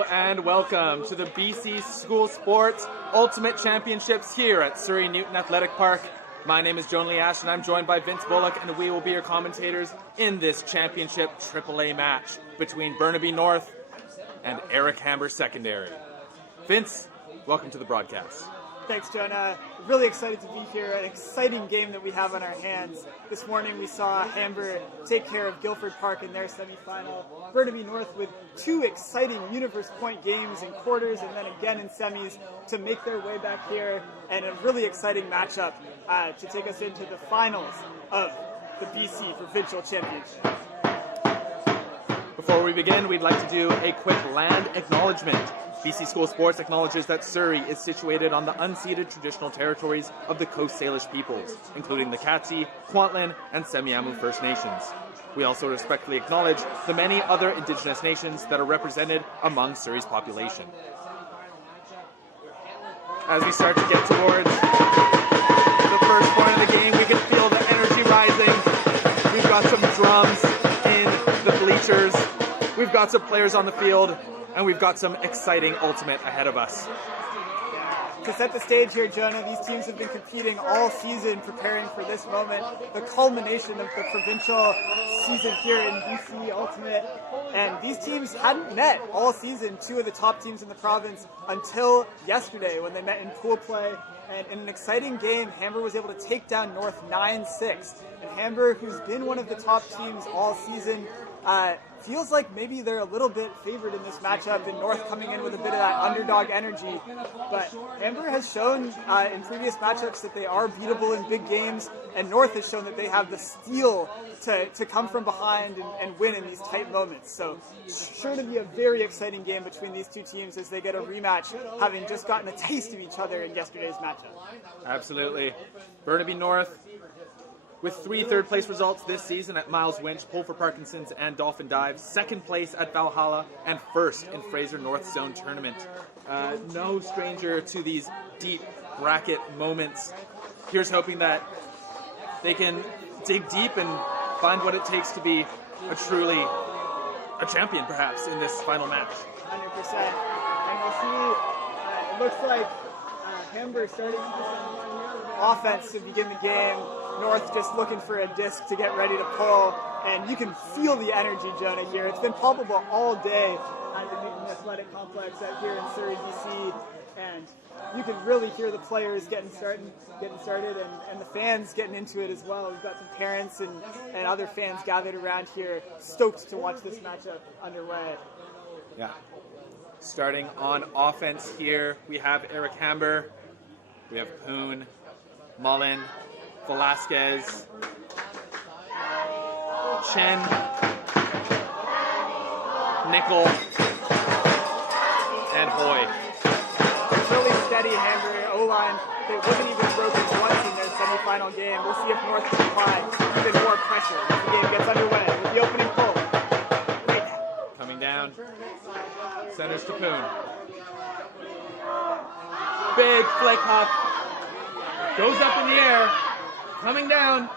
Hello and welcome to the BC School Sports Ultimate Championships here at Surrey Newton Athletic Park. My name is Joan Lee Ash and I'm joined by Vince Bullock, and we will be your commentators in this championship AAA match between Burnaby North and Eric Hamber Secondary. Vince, welcome to the broadcast. Thanks, Jonah. Really excited to be here. An exciting game that we have on our hands. This morning we saw Hamber take care of Guildford Park in their semifinal. Burnaby North with two exciting Universe Point games in quarters and then again in semis to make their way back here, and a really exciting matchup to take us into the finals of the BC Provincial Championship. Before we begin, we'd like to do a quick land acknowledgement. BC School Sports acknowledges that Surrey is situated on the unceded traditional territories of the Coast Salish peoples, including the Katzie, Kwantlen, and Semiahmoo First Nations. We also respectfully acknowledge the many other Indigenous nations that are represented among Surrey's population. As we start to get towards the first point of the game, we can feel the energy rising. We've got some drums in the bleachers. We've got some players on the field. And we've got some exciting ultimate ahead of us. To set the stage here, Jonah, these teams have been competing all season, preparing for this moment, the culmination of the provincial season here in BC Ultimate. And these teams hadn't met all season, two of the top teams in the province, until yesterday when they met in pool play. And in an exciting game, Hamber was able to take down North 9-6. And Hamber, who's been one of the top teams all season, feels like maybe they're a little bit favored in this matchup, and North coming in with a bit of that underdog energy. But Hamber has shown in previous matchups that they are beatable in big games, and North has shown that they have the steel to come from behind and win in these tight moments. So sure to be a very exciting game between these two teams as they get a rematch, having just gotten a taste of each other in yesterday's matchup. Absolutely. Burnaby North with 3 third-place results this season at Miles Winch, Pull for Parkinson's, and Dolphin Dive, 2nd place at Valhalla, and 1st in Fraser North Zone Tournament. No stranger to these deep bracket moments. Here's hoping that they can dig deep and find what it takes to be a champion, perhaps, in this final match. 100%. And we'll see, it looks like Hamber starting offense to begin the game. North just looking for a disc to get ready to pull, and you can feel the energy, Jonah, here. It's been palpable all day at the Newton Athletic Complex out here in Surrey, BC, and you can really hear the players getting started and the fans getting into it as well. We've got some parents and other fans gathered around here, stoked to watch this matchup underway. Yeah. Starting on offense here, we have Eric Hamber, we have Poon, Mullen, Velasquez, Chen, Nickel, and Hoy. Really steady Hamber O-line. It wasn't even broken once in their semifinal game. We'll see if North can apply even more pressure as the game gets underway with the opening pull. Right now. Coming down, centers to Poon. Big flick hop, goes up in the air. Coming down,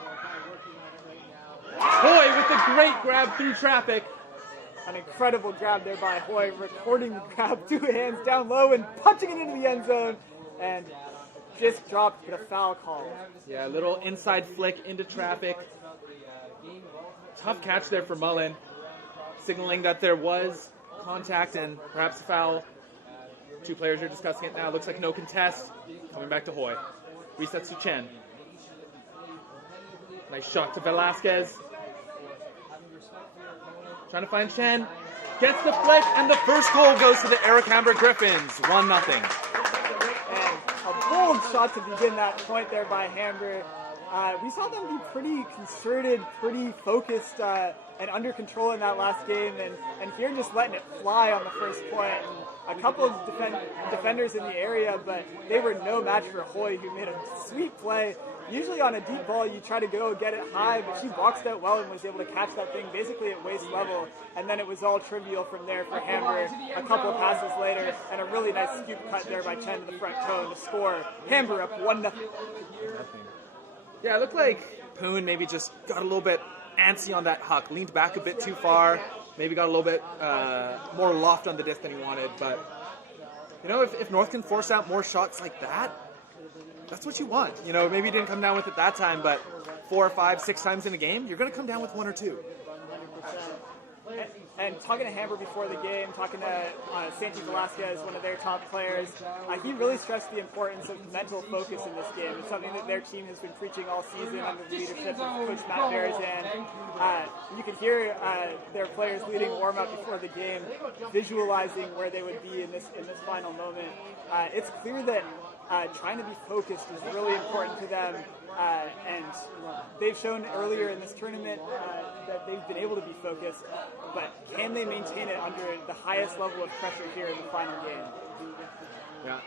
Hoy with the great grab through traffic. An incredible grab there by Hoy, recording the grab, 2 hands down low and punching it into the end zone. And just dropped, but a foul call. Yeah, a little inside flick into traffic. Tough catch there for Mullen, signaling that there was contact and perhaps a foul. 2 players are discussing it now. Looks like no contest. Coming back to Hoy. Resets to Chen. Nice shot to Velasquez. Trying to find Chen. Gets the flick, and the first goal goes to the Eric Hamber Griffins. 1-0. And a bold shot to begin that point there by Hamber. We saw them be pretty concerted, pretty focused, and under control in that last game. And here just letting it fly on the first point. And a couple of defenders in the area, but they were no match for Hoy, who made a sweet play. Usually on a deep ball, you try to go get it high, but she boxed out well and was able to catch that thing basically at waist level. And then it was all trivial from there for Hamber. A couple of passes later, and a really nice scoop cut there by Chen to the front toe to score. Hamber up 1-0. Yeah, it looked like Poon maybe just got a little bit antsy on that huck, leaned back a bit too far, Maybe got a little bit more loft on the disc than he wanted, but you know, if North can force out more shots like that, that's what you want. You know, maybe he didn't come down with it that time, but 4 or 5, 6 times in a game, you're going to come down with 1 or 2. And talking to Hamber before the game, talking to Santi Velasquez, one of their top players, he really stressed the importance of mental focus in this game. It's something that their team has been preaching all season under the leadership of Coach Matt Berzan. You can hear their players leading warm-up before the game, visualizing where they would be in this final moment. It's clear that trying to be focused is really important to them. And they've shown earlier in this tournament that they've been able to be focused, but can they maintain it under the highest level of pressure here in the final game? Yeah.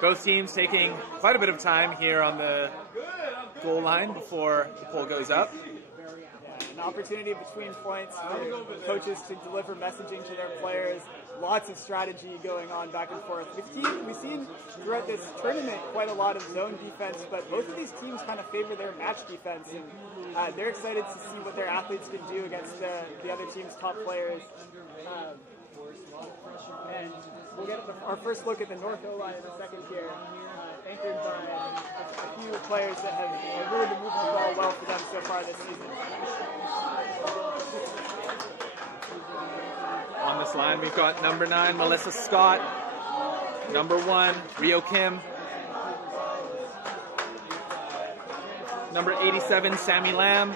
Both teams taking quite a bit of time here on the goal line before the pole goes up. An opportunity between points for coaches to deliver messaging to their players. Lots of strategy going on back and forth. We've seen throughout this tournament quite a lot of zone defense, but both of these teams kind of favor their match defense, and they're excited to see what their athletes can do against the other team's top players. And we'll get our first look at the North O-line in a second here, anchored by a few players that have really been moving the ball well for them so far this season. On this line, we've got number 9, Melissa Scott, number 1, Rio Kim, number 87, Sammy Lamb.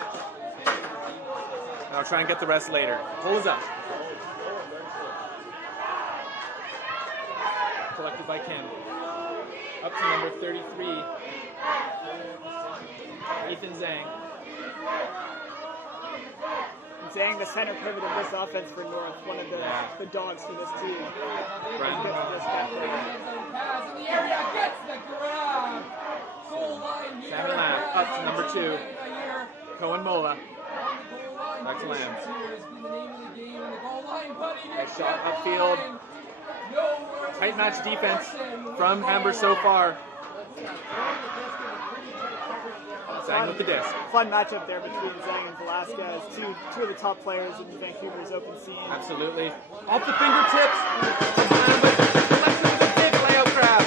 I'll try and get the rest later. Pull is up. Collected by Kim. Up to number 33, Ethan Zhang. Zhang, the center pivot of this offense for North, one of the dogs for this team. Sammy Lamb up to number 2, Cohen Mola. Back to Lamb. Nice shot upfield. Tight match defense from Hamber so far. Zhang with the disc. Fun matchup there between Zhang and Velasquez, two of the top players in Vancouver's open scene. Absolutely. Off the fingertips. A big layout grab.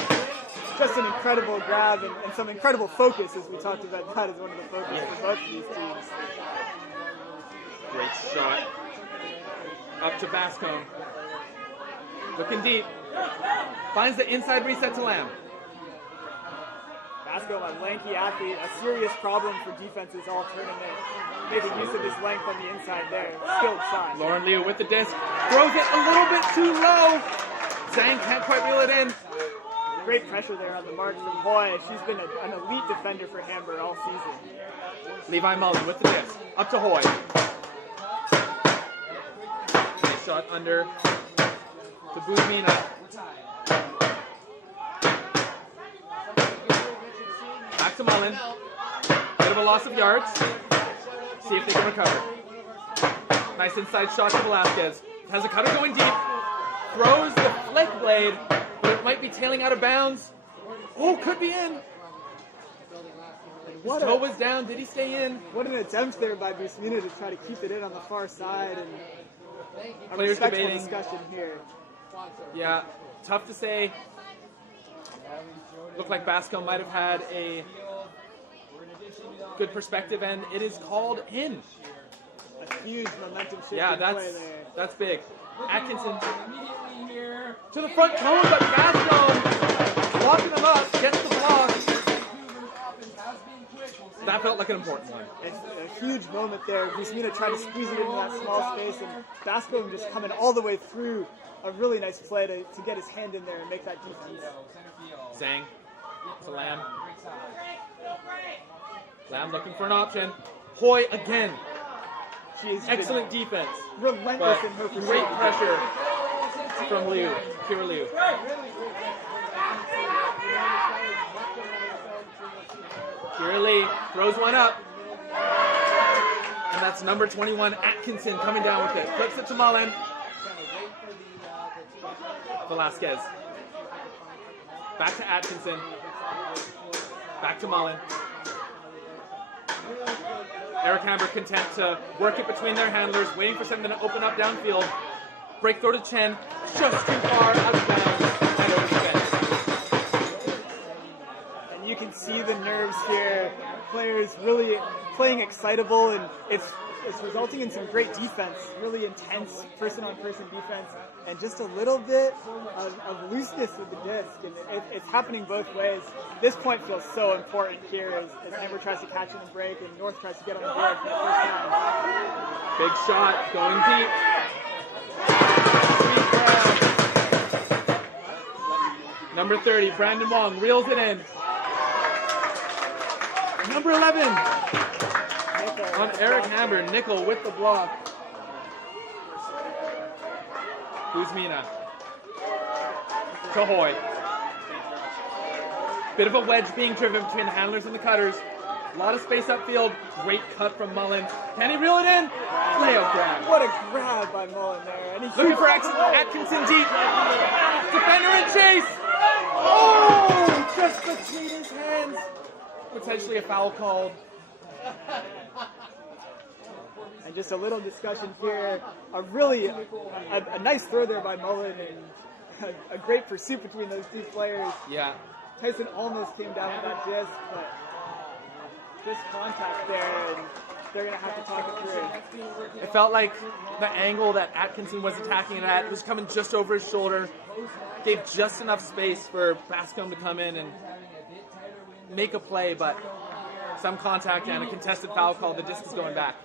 Just an incredible grab and some incredible focus, as we talked about. That is one of the focuses for both of these teams. Great shot. Up to Bascombe. Looking deep. Finds the inside reset to Lamb. Bascombe, a lanky athlete, a serious problem for defenses all tournament. Making use of his length on the inside there. Skilled shot. Lauren Liu with the disc. Throws it a little bit too low. Zhang can't quite reel it in. Great pressure there on the mark from Hoy. She's been an elite defender for Hamber all season. Levi Mullen with the disc. Up to Hoy. Nice shot under to Buzmina. Back to Mullen. Bit of a loss of yards. See if they can recover. Nice inside shot to Velasquez. Has a cutter going deep. Throws the flick blade, but it might be tailing out of bounds. Oh, could be in. His toe was down. Did he stay in? What an attempt there by Buzmina to try to keep it in on the far side. And a Players respectful debating. discussion here. Yeah, tough to say. Looked like Bascombe might have had a good perspective, and it is called in. A huge momentum shift. Yeah, play there. that's big. Atkinson to the front cone, but Bascombe blocking him up, gets the block. That felt like an important one. It's a huge moment there. Buzmina tried to squeeze it into that small space, and Bascombe just coming all the way through. A really nice play to get his hand in there and make that defense. Zhang to Lamb. Lamb looking for an option. Hoy again. Excellent defense. Relentless in her great pressure from Liu. Pure Liu. Pure Liu throws one up. And that's number 21, Atkinson, coming down with it. Flips it to Mullen. Velasquez. Back to Atkinson. Back to Mullen. Eric Hamber content to work it between their handlers, waiting for something to open up downfield. Break throw to Chen, just too far out of bounds, and over the fence. And you can see the nerves here. Players really playing excitable, and it's resulting in some great defense, really intense person-on-person defense, and just a little bit of looseness with the disc. And it's happening both ways. This point feels so important here as Hamber tries to catch in the break and North tries to get on the board for the first time. Big shot, going deep. Number 30, Brandon Wong reels it in. Number 11 on Eric Hamber, nickel with the block. Kuzmina. Tahoy. Bit of a wedge being driven between the handlers and the cutters. A lot of space upfield. Great cut from Mullen. Can he reel it in? Layout grab. What a grab by Mullen there. And looking for Atkinson deep. Defender in chase. Oh! Just between his hands. Potentially a foul called. And just a little discussion here. A nice throw there by Mullen and a great pursuit between those two players. Yeah. Tyson almost came down with that disc, but just contact there, and they're going to have to talk it through. It felt like the angle that Atkinson was attacking it at was coming just over his shoulder. Gave just enough space for Bascombe to come in and make a play, but some contact and a contested foul call. The disc is going back.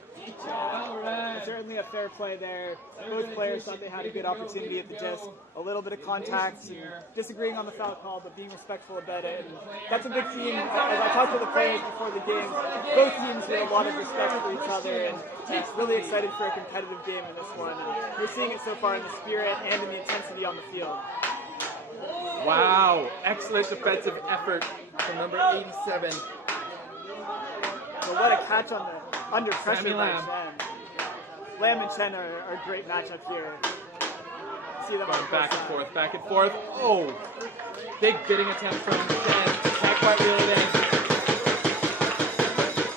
Certainly a fair play there. Both players thought they had a good opportunity at the disc. A little bit of contact, and disagreeing on the foul call, but being respectful about it. And that's a big team. As I talked to the players before the game, both teams have a lot of respect for each other, and really excited for a competitive game in this one. And we're seeing it so far in the spirit and in the intensity on the field. Wow, excellent defensive effort from number 87. But what a catch on the under pressure by Lamb. Chen. Lamb and Chen are a great matchup here. See them Going back and forth, back and forth. Oh, big bidding attempt from Chen. Can't quite reel it in.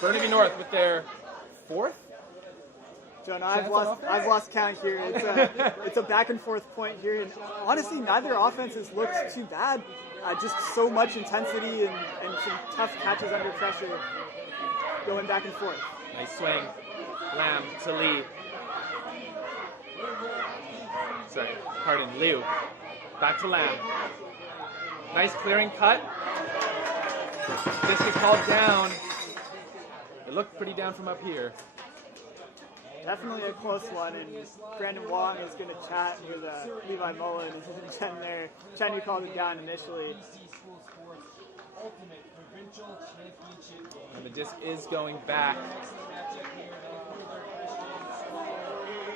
Burnaby North with their fourth. Jonah, I've lost count here. It's a back and forth point here, and honestly, neither offense has looked too bad. Just so much intensity and some tough catches under pressure, going back and forth. Nice swing. Lamb to Lee. Sorry, pardon, Liu. Back to Lamb. Nice clearing cut. This is called down. It looked pretty down from up here. Definitely a close one, and Brandon Wong is going to chat with Levi Mullen and Chen there. Chen, who called it down initially. And the disc is going back.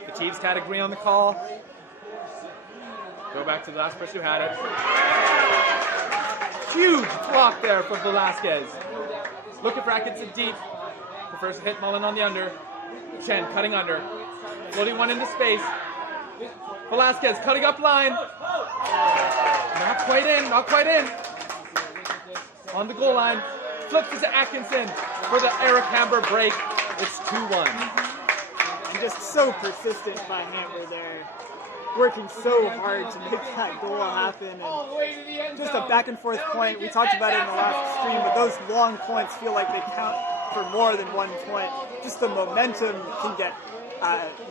The Chiefs can't agree on the call. Go back to the last person who had it. Huge block there for Velasquez. Looking for Atkinson deep. Prefers to hit Mullen on the under. Chen cutting under. Floating one into space. Velasquez cutting up line. Not quite in, not quite in. On the goal line. Flips it to Atkinson for the Eric Hamber break. It's 2-1. And just so persistent by Hamber there. Working so hard to make that goal happen. And just a back and forth point. We talked about it in the last stream, but those long points feel like they count for more than 1 point. Just the momentum can get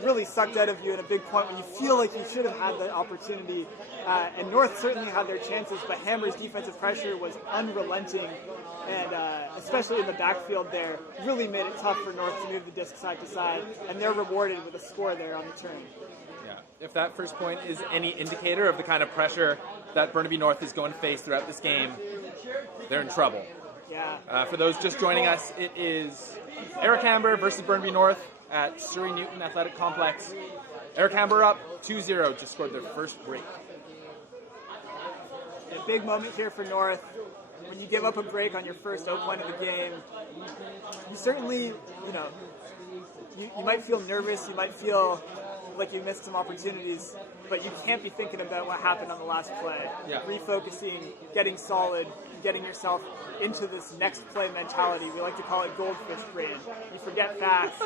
really sucked out of you at a big point when you feel like you should have had the opportunity. And North certainly had their chances, but Hammer's defensive pressure was unrelenting, and especially in the backfield there, really made it tough for North to move the disc side to side, and they're rewarded with a score there on the turn. Yeah, if that first point is any indicator of the kind of pressure that Burnaby North is going to face throughout this game, they're in trouble. Yeah. For those just joining us, it is Eric Hamber versus Burnaby North at Surrey Newton Athletic Complex. Eric Hamber up 2-0, just scored their first break. A big moment here for North. When you give up a break on your first O point of the game, you certainly, you might feel nervous, you might feel like you missed some opportunities, but you can't be thinking about what happened on the last play. Yeah. Refocusing, getting solid, getting yourself into this next play mentality. We like to call it goldfish brain. You forget fast.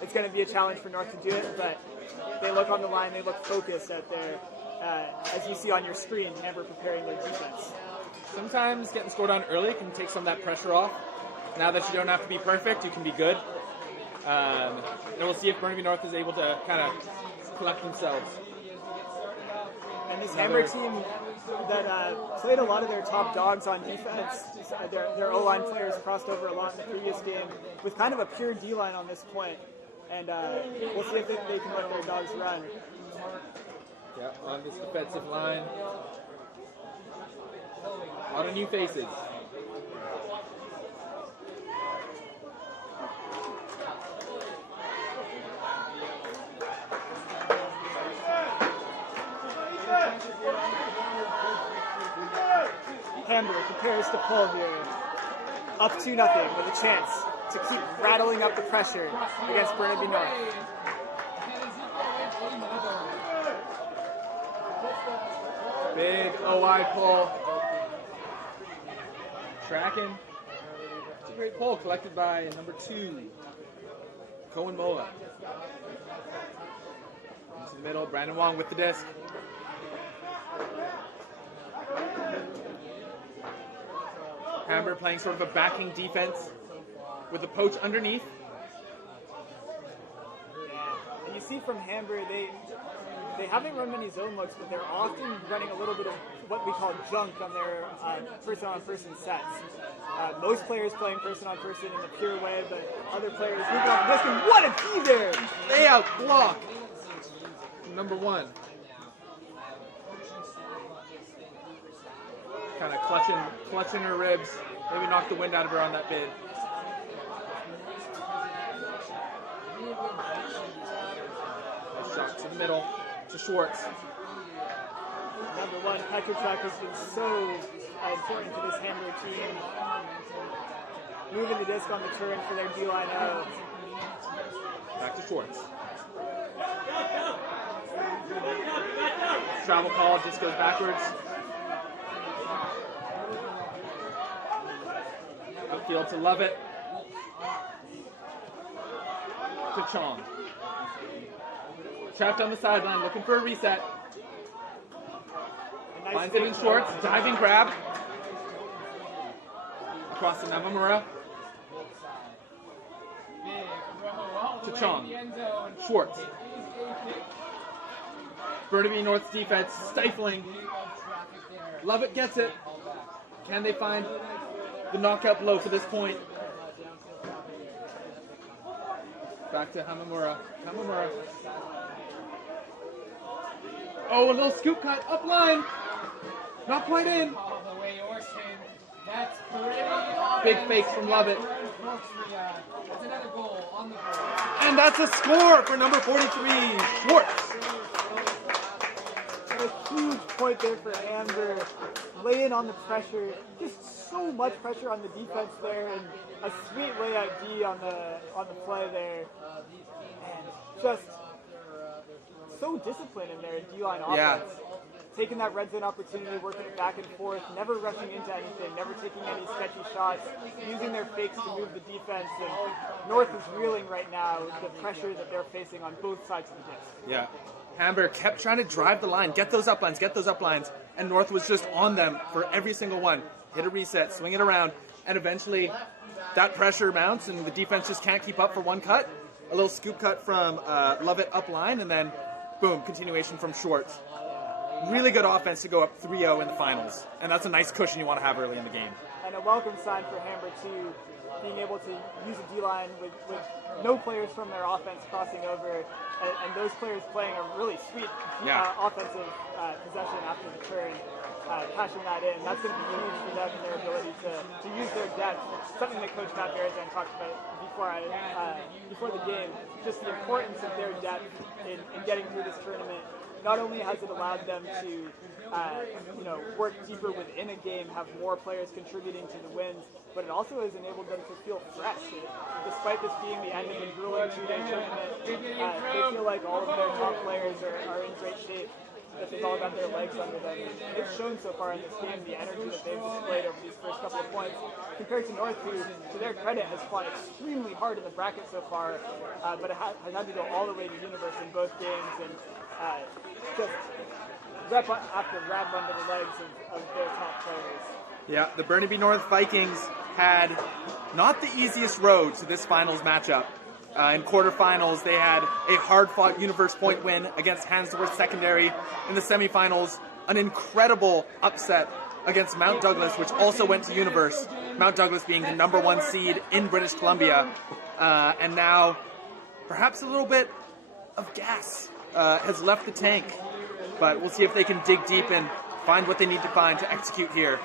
It's going to be a challenge for North to do it, but they look on the line, they look focused out there. As you see on your screen, Hamber preparing their defense. Sometimes getting scored on early can take some of that pressure off. Now that you don't have to be perfect, you can be good. And we'll see if Burnaby North is able to kind of collect themselves. And this Hamber team that played a lot of their top dogs on defense, their O-line players crossed over a lot in the previous game with kind of a pure D-line on this point. And we'll see if they can let their dogs run. Yeah, on this defensive line. A lot of new faces. Hamber prepares to pull here. Up 2-0 with a chance to keep rattling up the pressure against Burnaby North. Big OI pull. Tracking. It's a great pull collected by number 2, Cohen Mola. Into the middle, Brandon Wong with the disc. Hamber playing sort of a backing defense with the poach underneath. And you see from Hamber, they haven't run many zone looks, but they're often running a little bit of what we call junk on their person-on-person sets. Most players playing person-on-person in the pure way, but other players moving off the disc, and what a key there! Layout block. Number 1. Kind of clutching her ribs. Maybe knocked the wind out of her on that bid. Nice shot to the middle to Schwartz. Number 1, Pecker Track has been so important for this Hamber team. Moving the disc on the turn for their D-line out. Back to Schwartz. Travel call, just goes backwards. Upfield to Lovett. To Chong. Trapped on the sideline, looking for a reset. Finds it in Schwartz, diving grab. Across to Namamura. To Chong. Schwartz. Burnaby North's defense stifling. Lovett gets it. Can they find the knockout blow for this point? Back to Hamamura. Hamamura. Oh, a little scoop cut up line. Not quite in. Big fakes from Lovett. And that's a score for number 43, Schwartz. A huge point there for Hamber. Laying on the pressure. Just so much pressure on the defense there, and a sweet layout D on the play there. And just so disciplined in their D-line offense. Yeah. Taking that red zone opportunity, working it back and forth, never rushing into anything, never taking any sketchy shots, using their fakes to move the defense. And North is reeling right now with the pressure that they're facing on both sides of the disc. Yeah. Hamber kept trying to drive the line, get those uplines, and North was just on them for every single one. Hit a reset, swing it around, and eventually that pressure mounts and the defense just can't keep up for one cut. A little scoop cut from Lovett upline, and then boom, continuation from Schwartz. Really good offense to go up 3-0 in the finals, and that's a nice cushion you want to have early in the game. And a welcome sign for Hamber too, being able to use a D-line with no players from their offense crossing over, and those players playing a really sweet offensive possession after the turn, cashing that in. That's going to be huge for them and their ability to use their depth. Something that Coach Matt Barazan talked about before the game, just the importance of their depth in getting through this tournament. not only has it allowed them to work deeper within a game, have more players contributing to the wins, but it also has enabled them to feel fresh. Despite this being the end of a grueling 2-day tournament, they feel like all of their top players are in great shape, that they've all got their legs under them. They've shown so far in this game the energy that they've displayed over these first couple of points, compared to North, who, to their credit, has fought extremely hard in the bracket so far, but it has had to go all the way to Universe in both games, and just rep after rep under the legs of their top players. Yeah, the Burnaby North Vikings had not the easiest road to this finals matchup. In quarterfinals, they had a hard-fought Universe point win against Handsworth Secondary. In the semifinals, an incredible upset against Mount Douglas, which also went to Universe. Mount Douglas being the #1 seed in British Columbia. And now, perhaps a little bit of gas has left the tank. But we'll see if they can dig deep and find what they need to find to execute here.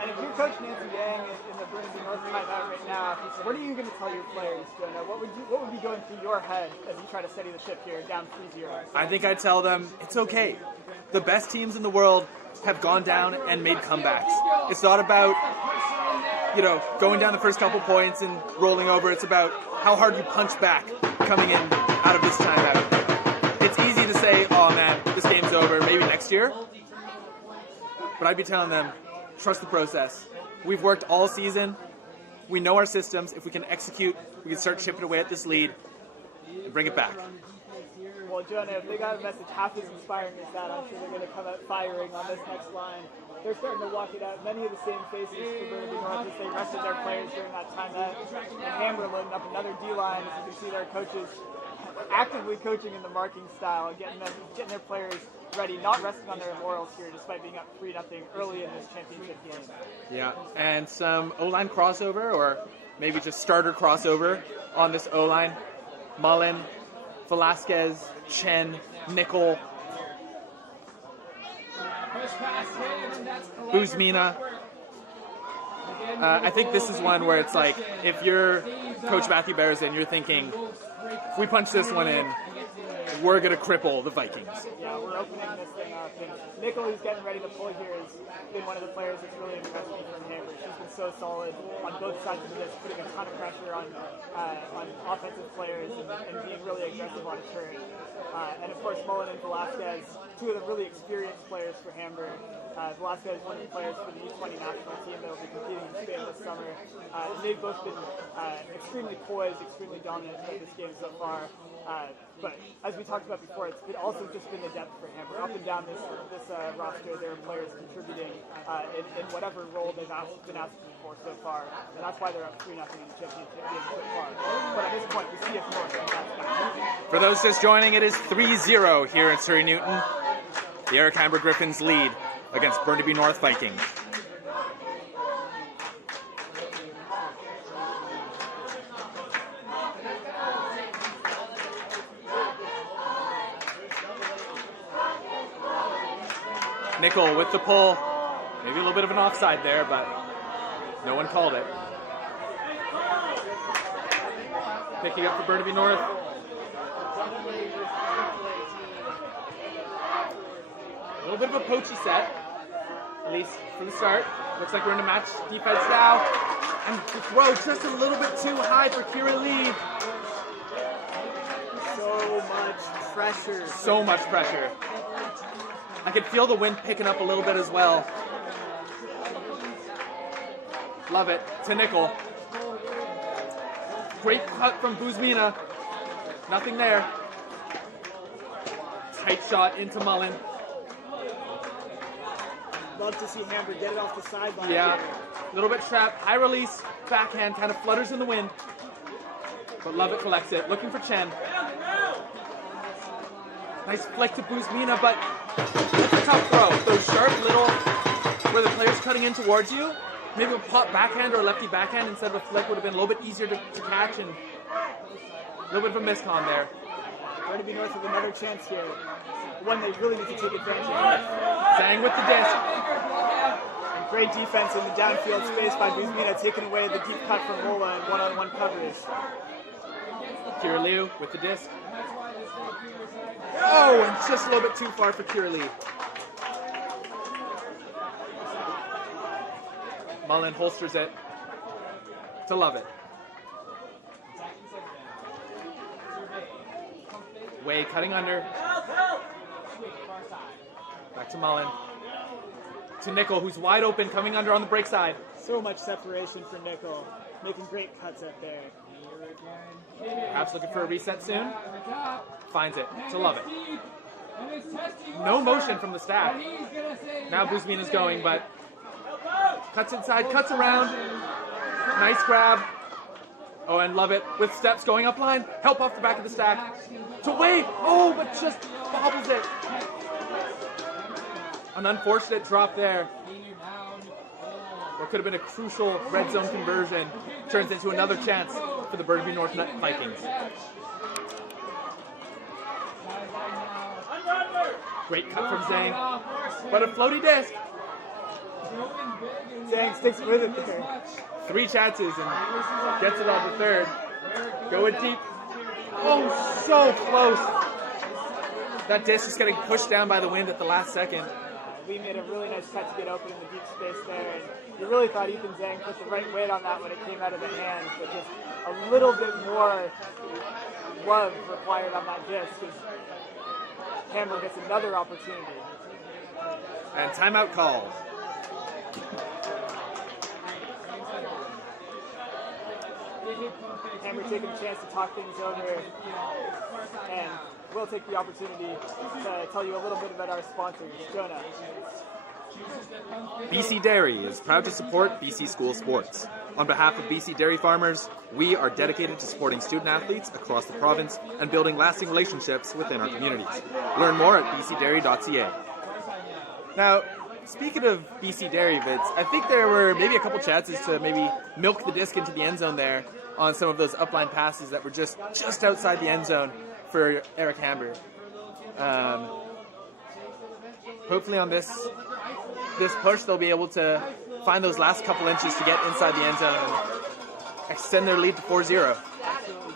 And if you're Coach Nancy Yang in the Burnaby North timeout right now, what are you going to tell your players, Jonah? What would be going through your head as you try to steady the ship here, down 3-0? I think I'd tell them it's okay. The best teams in the world have gone down and made comebacks. It's not about, going down the first couple points and rolling over. It's about how hard you punch back coming in out of this timeout. It's easy to say, oh man, this game's over, maybe next year. But I'd be telling them, trust the process. We've worked all season. We know our systems. If we can execute, we can start chipping away at this lead and bring it back. Well, Jonah, if they got a message half as inspiring as that, I'm sure they're going to come out firing on this next line. They're starting to walk it out. Many of the same faces for Burnaby North as they rested their players during that timeout. And Hamber loading up another D-line. As you can see, their coaches actively coaching in the marking style, getting their players ready, not resting on their laurels here, despite being up 3-0 early in this championship game. Yeah, and some O-line crossover, or maybe just starter crossover on this O-line. Mullen, Velasquez, Chen, Nickel, Buzmina. I think this is one where it's like, if you're Coach Matthew Beresin, you're thinking, if we punch this one in, we're going to cripple the Vikings. Yeah, we're opening this thing up. And Nickel, who's getting ready to pull here, has been one of the players that's really impressed me from Hamber. She's been so solid on both sides of this, putting a ton of pressure on offensive players and being really aggressive on turn. And of course, Mullen and Velasquez, two of the really experienced players for Hamber. Velasquez is one of the players for the U20 national team that will be competing in Spain this summer. They've both been extremely poised, extremely dominant throughout this game so far. But as we talked about before, it's also just been the depth for Hamber. Up and down this roster, there are players contributing in whatever role they've been asked for so far. And that's why they're up 3-0 in the championship game so far. But at this point, we see if North can bounce back. For those just joining, it is 3-0 here in Surrey Newton. The Eric Hamber Griffins lead against Burnaby North Vikings. Nickel with the pull. Maybe a little bit of an offside there, but no one called it. Picking up for Burnaby North. A little bit of a poachy set, at least for the start. Looks like we're in a match defense now. And the throw just a little bit too high for Kira Lee. So much pressure. So much pressure. I could feel the wind picking up a little bit as well. Love it. To Nickel. Great cut from Buzmina. Nothing there. Tight shot into Mullen. Love to see Hamber get it off the sideline. Yeah. A little bit trapped. High release. Backhand kind of flutters in the wind. But Lovett collects it. Looking for Chen. Nice flick to Buzmina, but that's a tough throw. Those sharp little, where the player's cutting in towards you, maybe a pop backhand or a lefty backhand instead of a flick would have been a little bit easier to catch, and a little bit of a miscon there. Burnaby North with another chance here. One they really need to take advantage of. Zhang with the disc. And great defense in the downfield space by Buzmina, taking away the deep cut from Mola and one-on-one coverage. Kira Liu with the disc. Oh, and just a little bit too far for Kierley. Mullen holsters it to love it. Way cutting under. Back to Mullen. To Nickel, who's wide open, coming under on the break side. So much separation for Nickel, making great cuts up there. Perhaps looking for a reset soon. Finds it to love it. No motion from the stack. Now Buzmin is going, but cuts inside, cuts around. Nice grab. Oh, and love it with steps going up line. Help off the back of the stack. To Wade. Oh, but just bobbles it. An unfortunate drop there. What could have been a crucial red zone conversion turns into another chance for the Burnaby North Vikings. Great cut from Zhang, but a floaty disc. Zhang sticks with it there. 3 chances and gets it on the third. Going deep. Oh, so close. That disc is getting pushed down by the wind at the last second. We made a really nice cut to get open in the deep space there, and you really thought Ethan Zhang put the right weight on that when it came out of the hand, but just a little bit more love required on that disc because Hamber gets another opportunity. And timeout called. Hamber taking a chance to talk things over, and we'll take the opportunity to tell you a little bit about our sponsors. Jonah. BC Dairy is proud to support BC School Sports. On behalf of BC Dairy farmers, we are dedicated to supporting student athletes across the province and building lasting relationships within our communities. Learn more at bcdairy.ca. Now, speaking of BC Dairy, Vince, I think there were maybe a couple chances to maybe milk the disc into the end zone there on some of those upline passes that were just outside the end zone for Eric Hamber. Hopefully on this push, they'll be able to find those last couple inches to get inside the end zone and extend their lead to 4-0. Absolutely,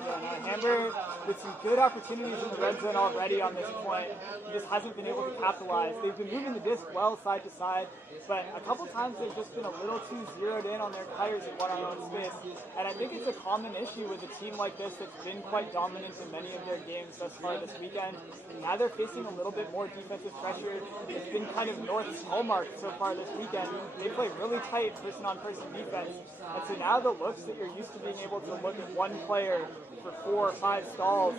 Hamber with some good opportunities in the red zone already on this point. He just hasn't been able to capitalize. They've been moving the disc well side to side, but a couple times they've just been a little too zeroed in on their tires in one-on-one space. And I think it's a common issue with a team like this that's been quite dominant in many of their games thus far this weekend. Now they're facing a little bit more defensive pressure. It's been kind of North's hallmark so far this weekend. They play really tight person-on-person defense. And so now the looks that you're used to being able to look at one player for 4 or 5 stalls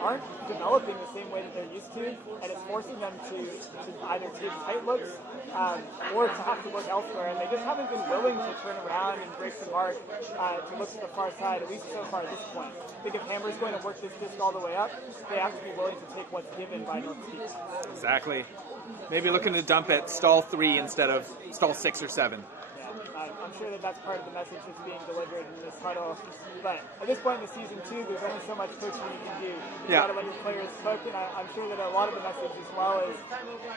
aren't developing the same way that they're used to, and it's forcing them to either take tight looks or to have to look elsewhere, and they just haven't been willing to turn around and break the mark to look to the far side, at least so far at this point. I think if Hamber's going to work this disc all the way up, they have to be willing to take what's given by North East. Exactly. Maybe looking to dump at stall 3 instead of stall 6 or 7. I'm sure that that's part of the message that's being delivered in this huddle. But at this point in the season, too, there's only so much coaching you can do. You've got to let your players cook, and I'm sure that a lot of the message as well is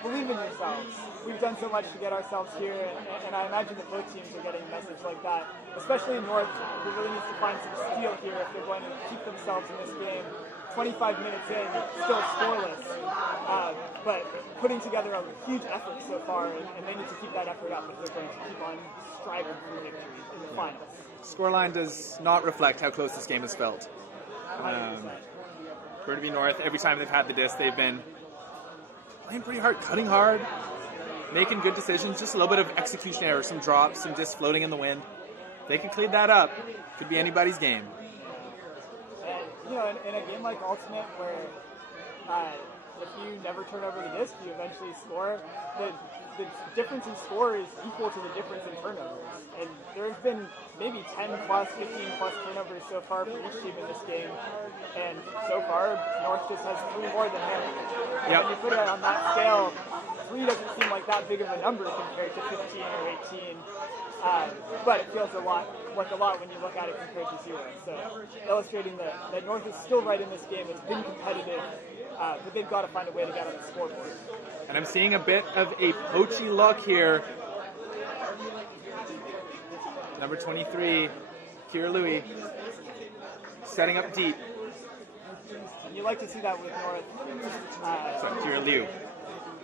believe in yourselves. We've done so much to get ourselves here, and I imagine that both teams are getting a message like that, especially North, who really needs to find some steel here if they're going to keep themselves in this game. 25 minutes in, still scoreless, but putting together a huge effort so far, and they need to keep that effort up if they're going to keep on striving for victory in the finals. Scoreline does not reflect how close this game has felt. Burnaby North, every time they've had the disc, they've been playing pretty hard, cutting hard, making good decisions, just a little bit of execution error, some drops, some discs floating in the wind. If they can clean that up, could be anybody's game. You know, in a game like Ultimate, where if you never turn over the disc, you eventually score. The difference in score is equal to the difference in turnovers. And there's been maybe 10 plus, 15 plus turnovers so far for each team in this game. And so far, North just has 3 more than him. Yep. When you put it on that scale, 3 doesn't seem like that big of a number compared to 15 or 18. But it feels like a lot when you look at it compared to 0. So illustrating that North is still right in this game. It's been competitive, but they've got to find a way to get on the scoreboard. And I'm seeing a bit of a poachy look here. Number 23, Kira Louis, setting up deep. And you like to see that with North. Sorry, to your Liu.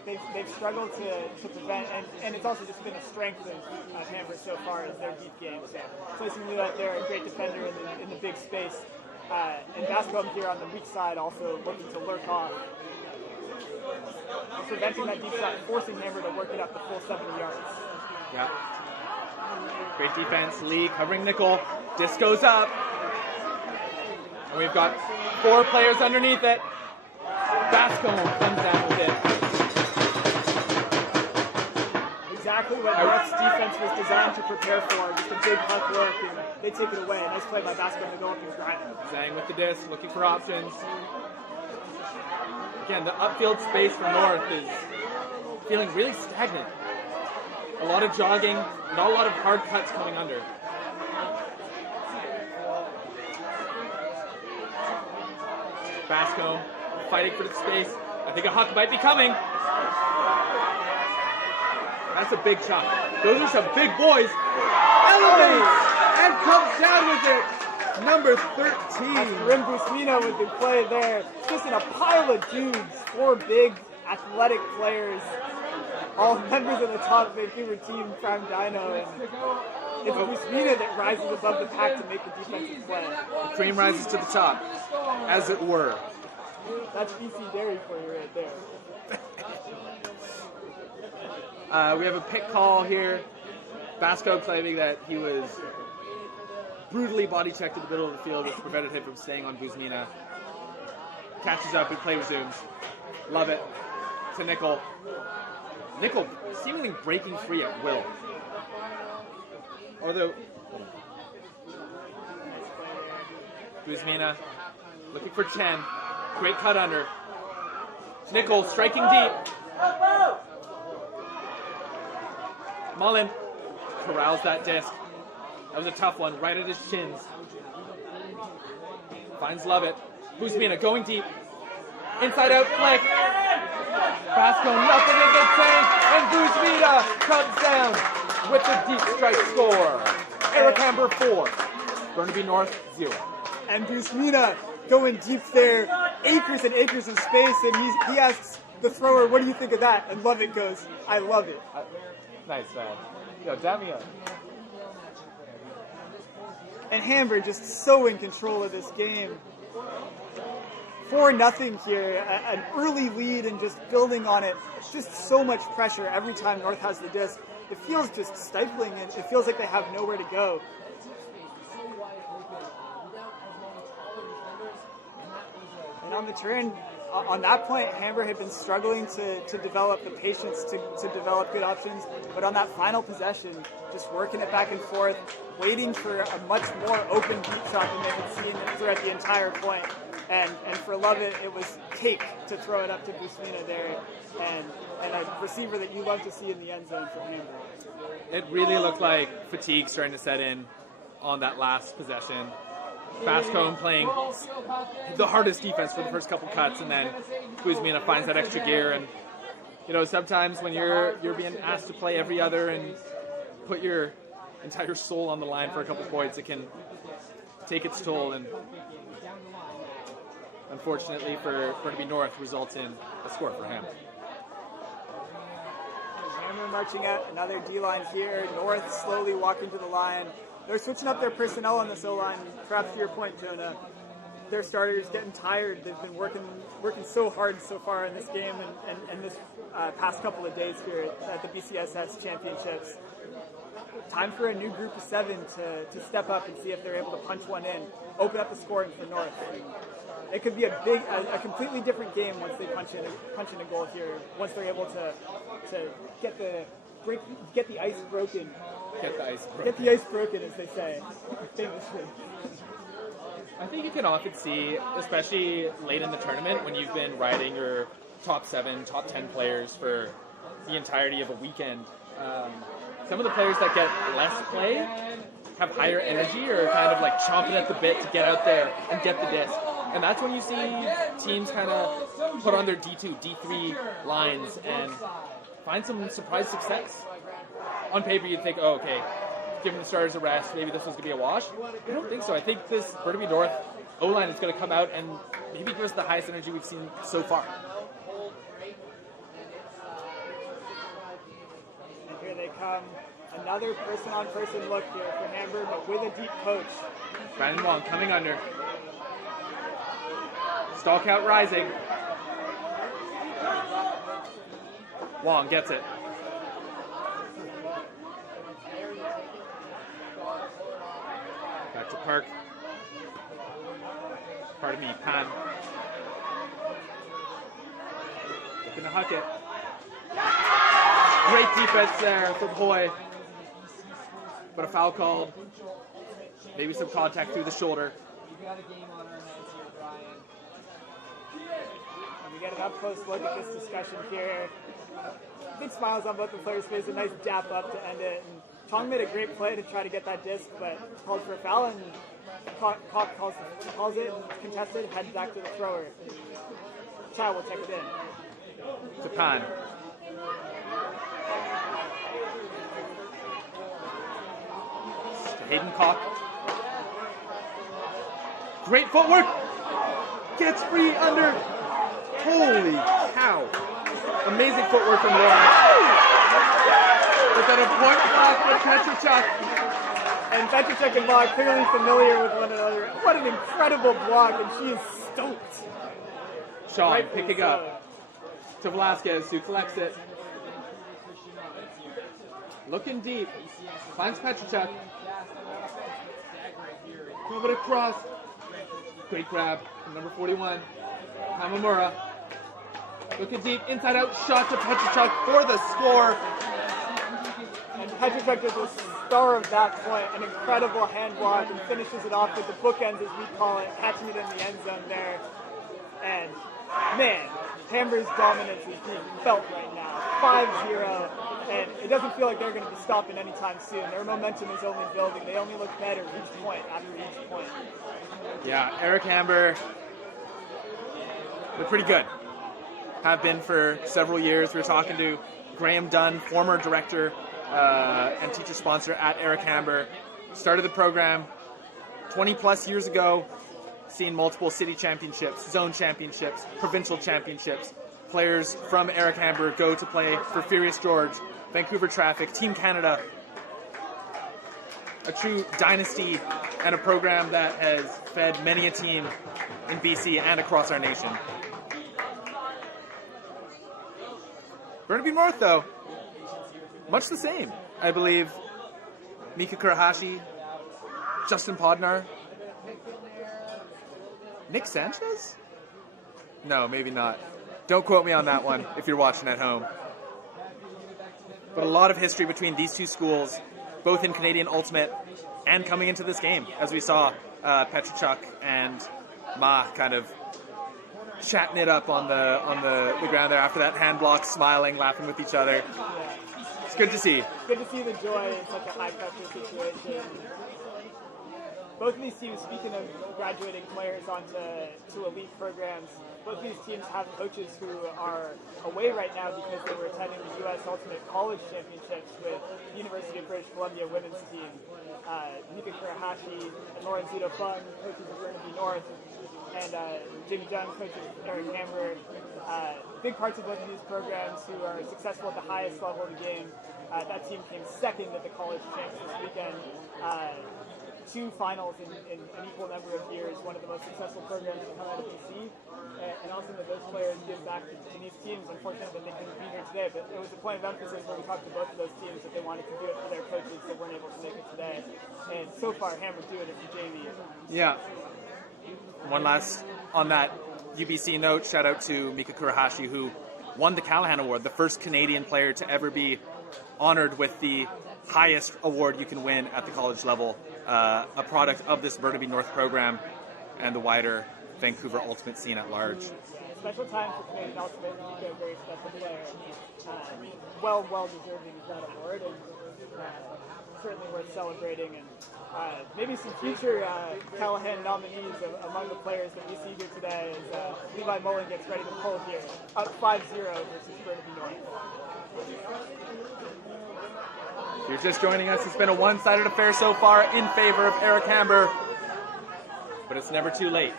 They've struggled to prevent, and it's also just been a strength of Hamber so far as their deep game. So placing that they're a great defender in the big space. And Bascom here on the weak side also looking to lurk off. Preventing that deep shot, forcing Hamber to work it up the full 70 yards. Yeah. Great defense. Lee covering nickel. Disc goes up. And we've got 4 players underneath it. Bascom comes down with it. Exactly what North's defense was designed to prepare for. Just a big huck look, and they take it away. Nice play by Bascom to go up and grind it. Zhang with the disc, looking for options. Again, the upfield space for North is feeling really stagnant. A lot of jogging, not a lot of hard cuts coming under. Bascom fighting for the space. I think a huck might be coming. That's a big shot. Those are some big boys. Elevates and comes down with it. Number 13. Rim Busmina with the play there. Just in a pile of dudes. 4 big athletic players. All members of the top Vancouver team, Prime Dino. And it's Busmina that rises above the pack to make the defensive play. The cream rises to the top, as it were. That's BC Dairy for you right there. We have a pick call here. Basco claiming that he was brutally body checked in the middle of the field, which prevented him from staying on Busmina. Catches up and play resumes. Love it. To Nickel. Nickel seemingly breaking free at will. Although Busmina looking for Chen. Great cut under. Nickel striking deep. Mullen corrals that disc. That was a tough one, right at his shins. Finds Lovett. Busmina going deep. Inside out flick. Basco nothing in the tank, and Busmina comes down with the deep strike score. Eric Hamber 4. Burnaby North 0. And Busmina going deep there, acres and acres of space, and he asks the thrower, what do you think of that? And Lovett goes, I love it. Nice, man. Yo, dab me up. And Hamber just so in control of this game. 4-0 here, an early lead and just building on it. Just so much pressure every time North has the disc. It feels just stifling. It feels like they have nowhere to go. And on the turn, on that point, Hamber had been struggling to develop the patience to develop good options. But on that final possession, just working it back and forth, waiting for a much more open deep shot than they had seen throughout the entire point. And for Lovett, it was cake to throw it up to Busmina there. And a receiver that you love to see in the end zone for Hamber. It really looked like fatigue starting to set in on that last possession. Bascom playing the hardest defense for the first couple cuts, and then Busmina finds that extra gear. And you know, sometimes when you're being asked to play every other and put your entire soul on the line for a couple points, it can take its toll. And unfortunately for Burnaby North, results in a score for Hamber. Hammer marching out, another D-line here. North slowly walking to the line. They're switching up their personnel on this O-line. Perhaps to your point, Jonah, their starters getting tired. They've been working so hard so far in this game and this past couple of days here at the BCSS championships. Time for a new group of 7 to step up and see if they're able to punch one in, open up the scoring for North. It could be a completely different game once they punch in a goal here. Once they're able to get the ice broken. Get the ice broken, as they say, famously. I think you can often see, especially late in the tournament, when you've been riding your top 7, top 10 players for the entirety of a weekend, some of the players that get less play have higher energy or kind of like chomping at the bit to get out there and get the disc. And that's when you see teams kind of put on their D2, D3 lines and find some surprise success. On paper, you'd think, oh, okay, giving the starters a rest, maybe this was going to be a wash. I don't think so. I think this Burnaby North O-line is going to come out and maybe give us the highest energy we've seen so far. And here they come. Another person-on-person look here for Hamber, but with a deep coach. Brandon Wong coming under. Stall count rising. Wong gets it. Back to Park. Pardon me, Pan. Looking to huck it. Great defense there for Hoy. But a foul called. Maybe some contact through the shoulder. And we get an up-close look at this discussion here. Big smiles on both the players' faces, a nice dap up to end it. And Chong made a great play to try to get that disc, but called for a foul, and Cock calls it, contested, heads back to the thrower. Chow will check it in. To Pan. To Hayden Cock. Great footwork. Gets free under. Holy cow. Amazing footwork from Lauren. But then a point block for Petrichuk. And Petrichuk and Bach clearly familiar with one another. What an incredible block, and she is stoked. Sean Right picking up to Velasquez, who collects it. Looking deep. Finds Petrichuk. Move it across. Great grab from number 41. Hamamura. Looking deep, inside out, shot to Petrichuk for the score. And Petrichuk is the star of that point. An incredible hand block and finishes it off with the bookends, as we call it, catching it in the end zone there. And man, Hamber's dominance is being felt right now. 5-0, and it doesn't feel like they're going to be stopping anytime soon. Their momentum is only building. They only look better each point after each point. Yeah, Eric Hamber look pretty good. Have been for several years. We were talking to Graham Dunn, former director and teacher sponsor at Eric Hamber. Started the program 20 plus years ago, seen multiple city championships, zone championships, provincial championships. Players from Eric Hamber go to play for Furious George, Vancouver Traffic, Team Canada. A true dynasty and a program that has fed many a team in BC and across our nation. Burnaby North, though, much the same. I believe Mika Kurahashi, Justin Podnar, Nick Sanchez? No, maybe not. Don't quote me on that one if you're watching at home. But a lot of history between these two schools, both in Canadian Ultimate and coming into this game, as we saw Petrichuk and Ma kind of chatting it up on the ground there after that hand block, smiling, laughing with each other. It's good to see. Good to see the joy in such a high-pressure situation. Both of these teams, speaking of graduating players onto elite programs, both of these teams have coaches who are away right now because they were attending the U.S. Ultimate College Championships with the University of British Columbia women's team. Mika Kurahashi and Lauren Zito Fung, coaches of Burnaby North, and Jamie Dunn, coaches Eric Hamber. Big parts of both of these programs who are successful at the highest level of the game. That team came second at the college champs this weekend. Two finals in an equal number of years, one of the most successful programs to come out of BC, and also that those players give back to these teams. Unfortunately that they couldn't be here today, but it was a point of emphasis when we talked to both of those teams that they wanted to do it for their coaches that weren't able to make it today. And so far, Hammer doing it for JV. Yeah. One last on that UBC note, shout out to Mika Kurahashi, who won the Callahan Award, the first Canadian player to ever be honored with the highest award you can win at the college level, a product of this Burnaby North program and the wider Vancouver Ultimate scene at large. Special time for Canadian Ultimate, a very special player. Well deserving of that award, and certainly worth celebrating. And maybe some future Callahan nominees among the players that we see here today as Levi Mullen gets ready to pull here, up 5-0 versus Burnaby North. If you're just joining us, it's been a one-sided affair so far in favor of Eric Hamber. But it's never too late.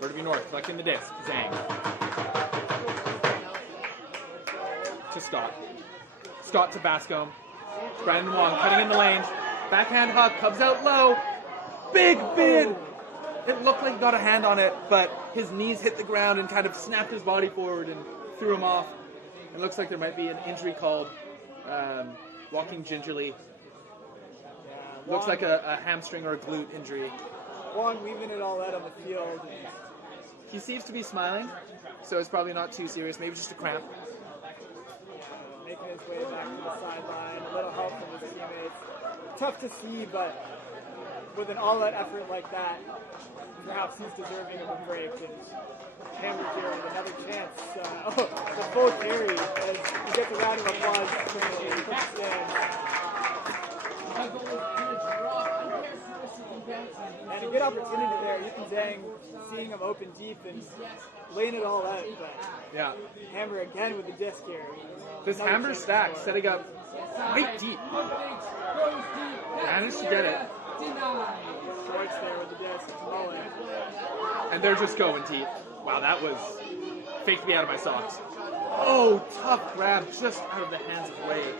Burnaby North collecting the disc. Zhang. To Scott. Scott to Bascombe. Brandon Wong cutting in the lane. Backhand hook, comes out low. Big bid! It looked like he got a hand on it, but his knees hit the ground and kind of snapped his body forward and threw him off. It looks like there might be an injury called walking gingerly. Looks like a hamstring or a glute injury. Wong leaving it all out on the field. He seems to be smiling, so it's probably not too serious. Maybe just a cramp. Making his way back to the sideline. A little help from his teammates. Tough to see, but with an all-out effort like that, perhaps he's deserving of a break. And Hamber here with another chance. The full carry as he gets a round of applause from the stand. And a good opportunity there. Ethan Zhang seeing him open deep and laying it all out. But yeah, Hamber again with the disc here. This Hamber stack setting up right deep. Managed to get it. Shorts there with the disc. Mullen. And they're just going deep. Wow, that was faked me out of my socks. Oh, tough grab just out of the hands of Wade.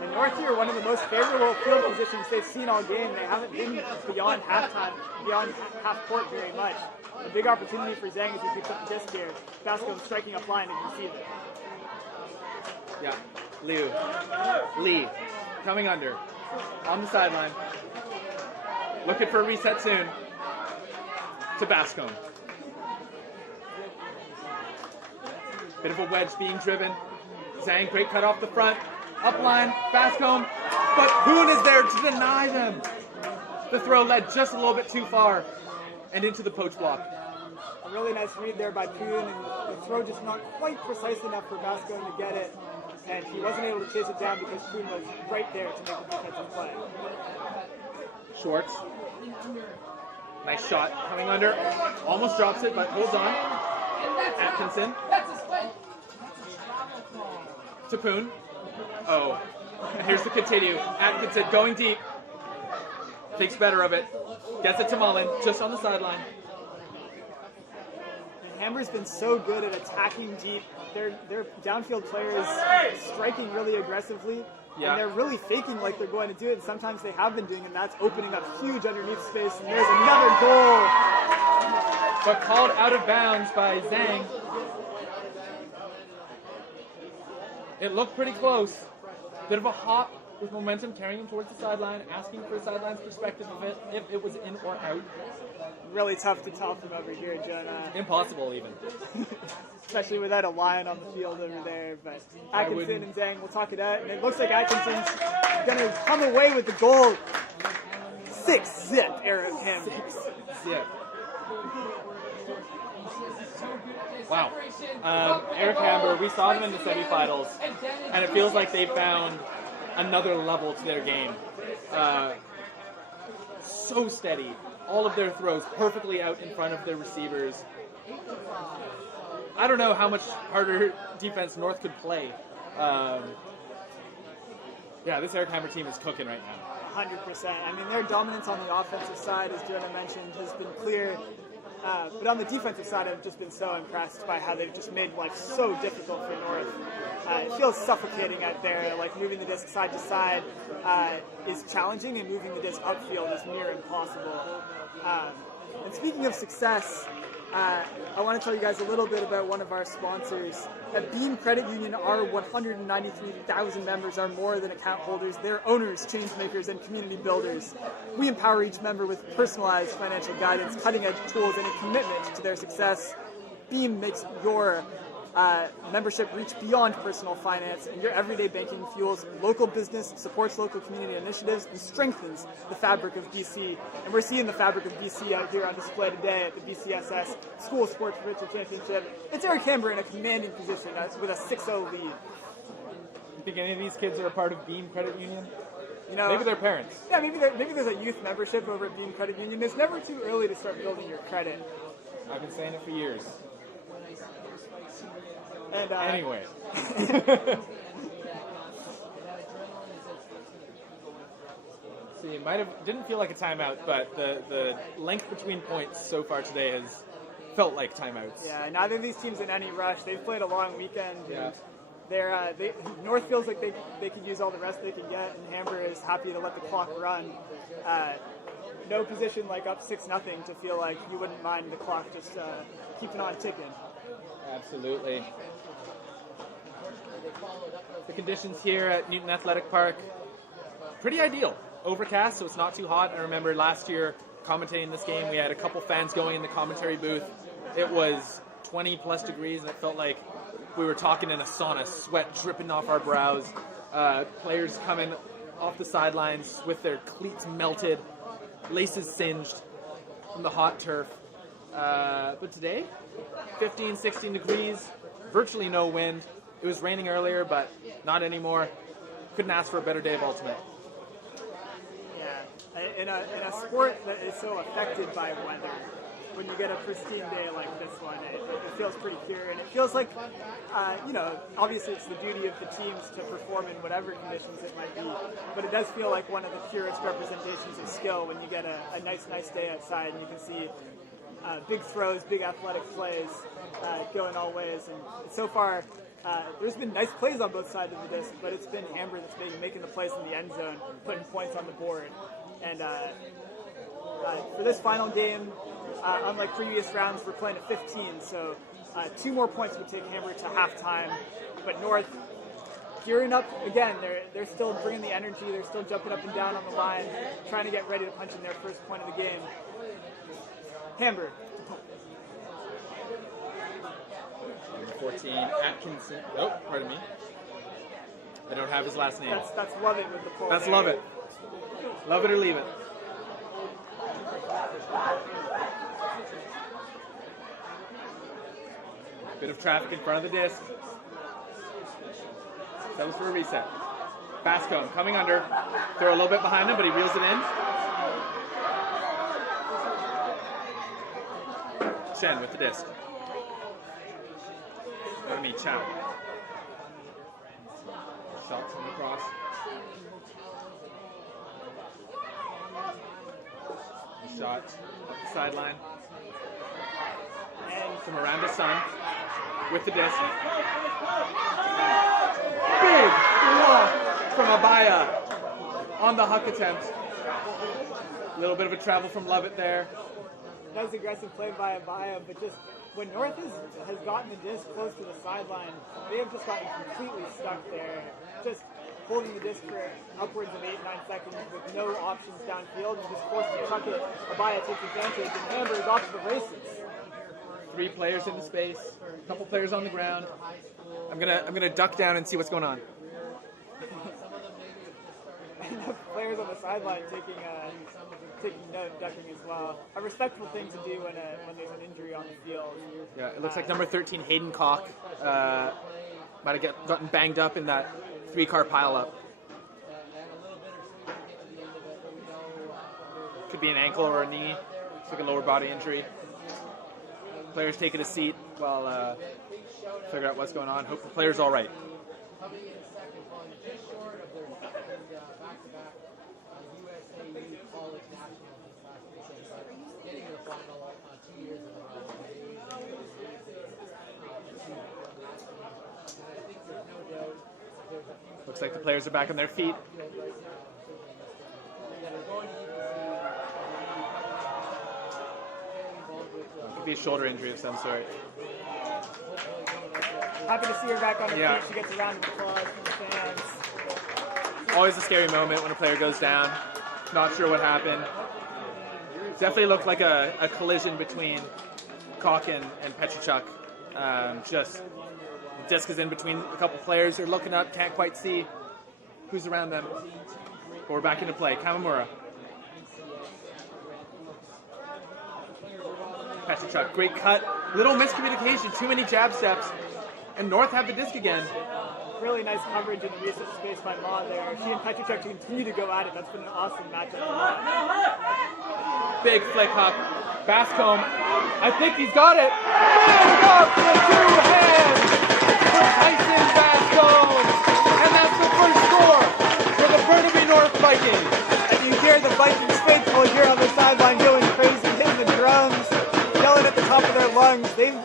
And North here, one of the most favorable field positions they've seen all game. They haven't been beyond halftime, beyond half court very much. A big opportunity for Zhang as he picks up the disc here. Bascombe striking up line and receive it. Yeah, Lee, coming under, on the sideline, looking for a reset soon, to Bascombe. Bit of a wedge being driven. Zhang, great cut off the front, up line, Bascombe, but Poon is there to deny them. The throw led just a little bit too far, and into the poach block. A really nice read there by Poon, and the throw just not quite precise enough for Bascombe to get it. And he wasn't able to chase it down because Poon was right there to make the defensive play. Schwartz. Nice shot coming under. Almost drops it, but holds on. Atkinson. To Poon. Oh. And here's the continue. Atkinson going deep. Thinks better of it. Gets it to Mullen, just on the sideline. Hamber's been so good at attacking deep. Their downfield players striking really aggressively, yeah. And they're really faking like they're going to do it, and sometimes they have been doing it, and that's opening up huge underneath space, and there's another goal. But called out of bounds by Zhang. It looked pretty close. Bit of a hop with momentum carrying him towards the sideline, asking for a sideline's perspective of it, if it was in or out. Really tough to tell from over here, Jonah. Impossible, even. Especially without a lion on the field over there. But Atkinson and Zhang will talk it out, and it looks like Atkinson's going to come away with the goal. 6-zip, Eric Hamber. 6-zip. Wow. Eric Hamber, we saw them in the semifinals, and it feels like they found another level to their game. So steady. All of their throws perfectly out in front of their receivers. I don't know how much harder defense North could play. Yeah, this Eric Hamber team is cooking right now. 100%. I mean, their dominance on the offensive side, as Jonah mentioned, has been clear. But on the defensive side, I've just been so impressed by how they've just made life so difficult for North. It feels suffocating out there. Like moving the disc side to side is challenging, and moving the disc upfield is near impossible. And speaking of success, I want to tell you guys a little bit about one of our sponsors. At Beam Credit Union, our 193,000 members are more than account holders. They're owners, change makers, and community builders. We empower each member with personalized financial guidance, cutting-edge tools, and a commitment to their success. Beam makes your membership reach beyond personal finance, and your everyday banking fuels local business, supports local community initiatives, and strengthens the fabric of BC. And we're seeing the fabric of BC out here on display today at the BCSS School Sports Virtual Championship. It's Eric Hamber in a commanding position with a 6-0 lead. You think any of these kids are a part of Beam Credit Union? You know, maybe their parents. Yeah, maybe there's a youth membership over at Beam Credit Union. It's never too early to start building your credit. I've been saying it for years. And, anyway. See, it didn't feel like a timeout, but the length between points so far today has felt like timeouts. Yeah, neither of these teams in any rush. They've played a long weekend. Yeah. North feels like they could use all the rest they can get, and Hamber is happy to let the clock run. No position like up 6-0 to feel like you wouldn't mind the clock just keeping on ticking. Absolutely. The conditions here at Newton Athletic Park, pretty ideal. Overcast, so it's not too hot. I remember last year commentating this game, we had a couple fans going in the commentary booth. It was 20 plus degrees, and it felt like we were talking in a sauna, sweat dripping off our brows. Players coming off the sidelines with their cleats melted, laces singed from the hot turf. But today, 15, 16 degrees, virtually no wind. It was raining earlier, but not anymore. Couldn't ask for a better day of Ultimate. Yeah, in a sport that is so affected by weather, when you get a pristine day like this one, it feels pretty pure, and it feels like, obviously it's the duty of the teams to perform in whatever conditions it might be, but it does feel like one of the purest representations of skill when you get a nice day outside and you can see big throws, big athletic plays going all ways, and so far there's been nice plays on both sides of the disc, but it's been Hamber that's been making the plays in the end zone, putting points on the board, and for this final game, unlike previous rounds, we're playing at 15, so 2 more points would take Hamber to halftime. But North gearing up again. They're still bringing the energy. They're still jumping up and down on the line, trying to get ready to punch in their first point of the game. Hamber. Number 14, Atkinson. Oh, pardon me. I don't have his last name. That's Love It with the pull. That's there. Love It. Love it or leave it. Bit of traffic in front of the disc. That was for a reset. Bascombe coming under. Throw a little bit behind him, but he reels it in. Chen with the disc. Burnaby, Chow. Shots on the cross. Shot up the sideline. And from Miranda Sun with the disc. Big block from Abaya on the huck attempt. A little bit of a travel from Lovett there. That was aggressive play by Abaya, but just when North has gotten the disc close to the sideline, they have just gotten completely stuck there. Just holding the disc for upwards of 8-9 seconds with no options downfield and just forced to chuck it. Abaya takes advantage and Hamber is off to the races. 3 players into space, a couple players on the ground. I'm gonna duck down and see what's going on. Players on the sideline taking note, ducking as well. A respectful thing to do when there's an injury on the field. Yeah, it looks like number 13 Hayden Koch might have gotten banged up in that 3-car pileup. Could be an ankle or a knee. It's like a lower body injury. Players taking a seat while figure out what's going on. Hope the player's all right. Looks like the players are back on their feet. Could be a shoulder injury of some sort. Happy to see her back on her feet. She gets a round of applause from the fans. Always a scary moment when a player goes down. Not sure what happened. Definitely looked like a collision between Koch and Petrachuk. Just the disc is in between a couple players. They're looking up, can't quite see who's around them. But we're back into play. Kamamura. Petrachuk, great cut. Little miscommunication, too many jab steps. And North have the disc again. Really nice coverage in the recent space by Ma there. She and Petrachuk continue to go at it. That's been an awesome matchup. Big flick hop. Bascombe. I think he's got it. And up with 2 hands for Tyson Bascombe. And that's the first score for the Burnaby North Vikings. And you hear they've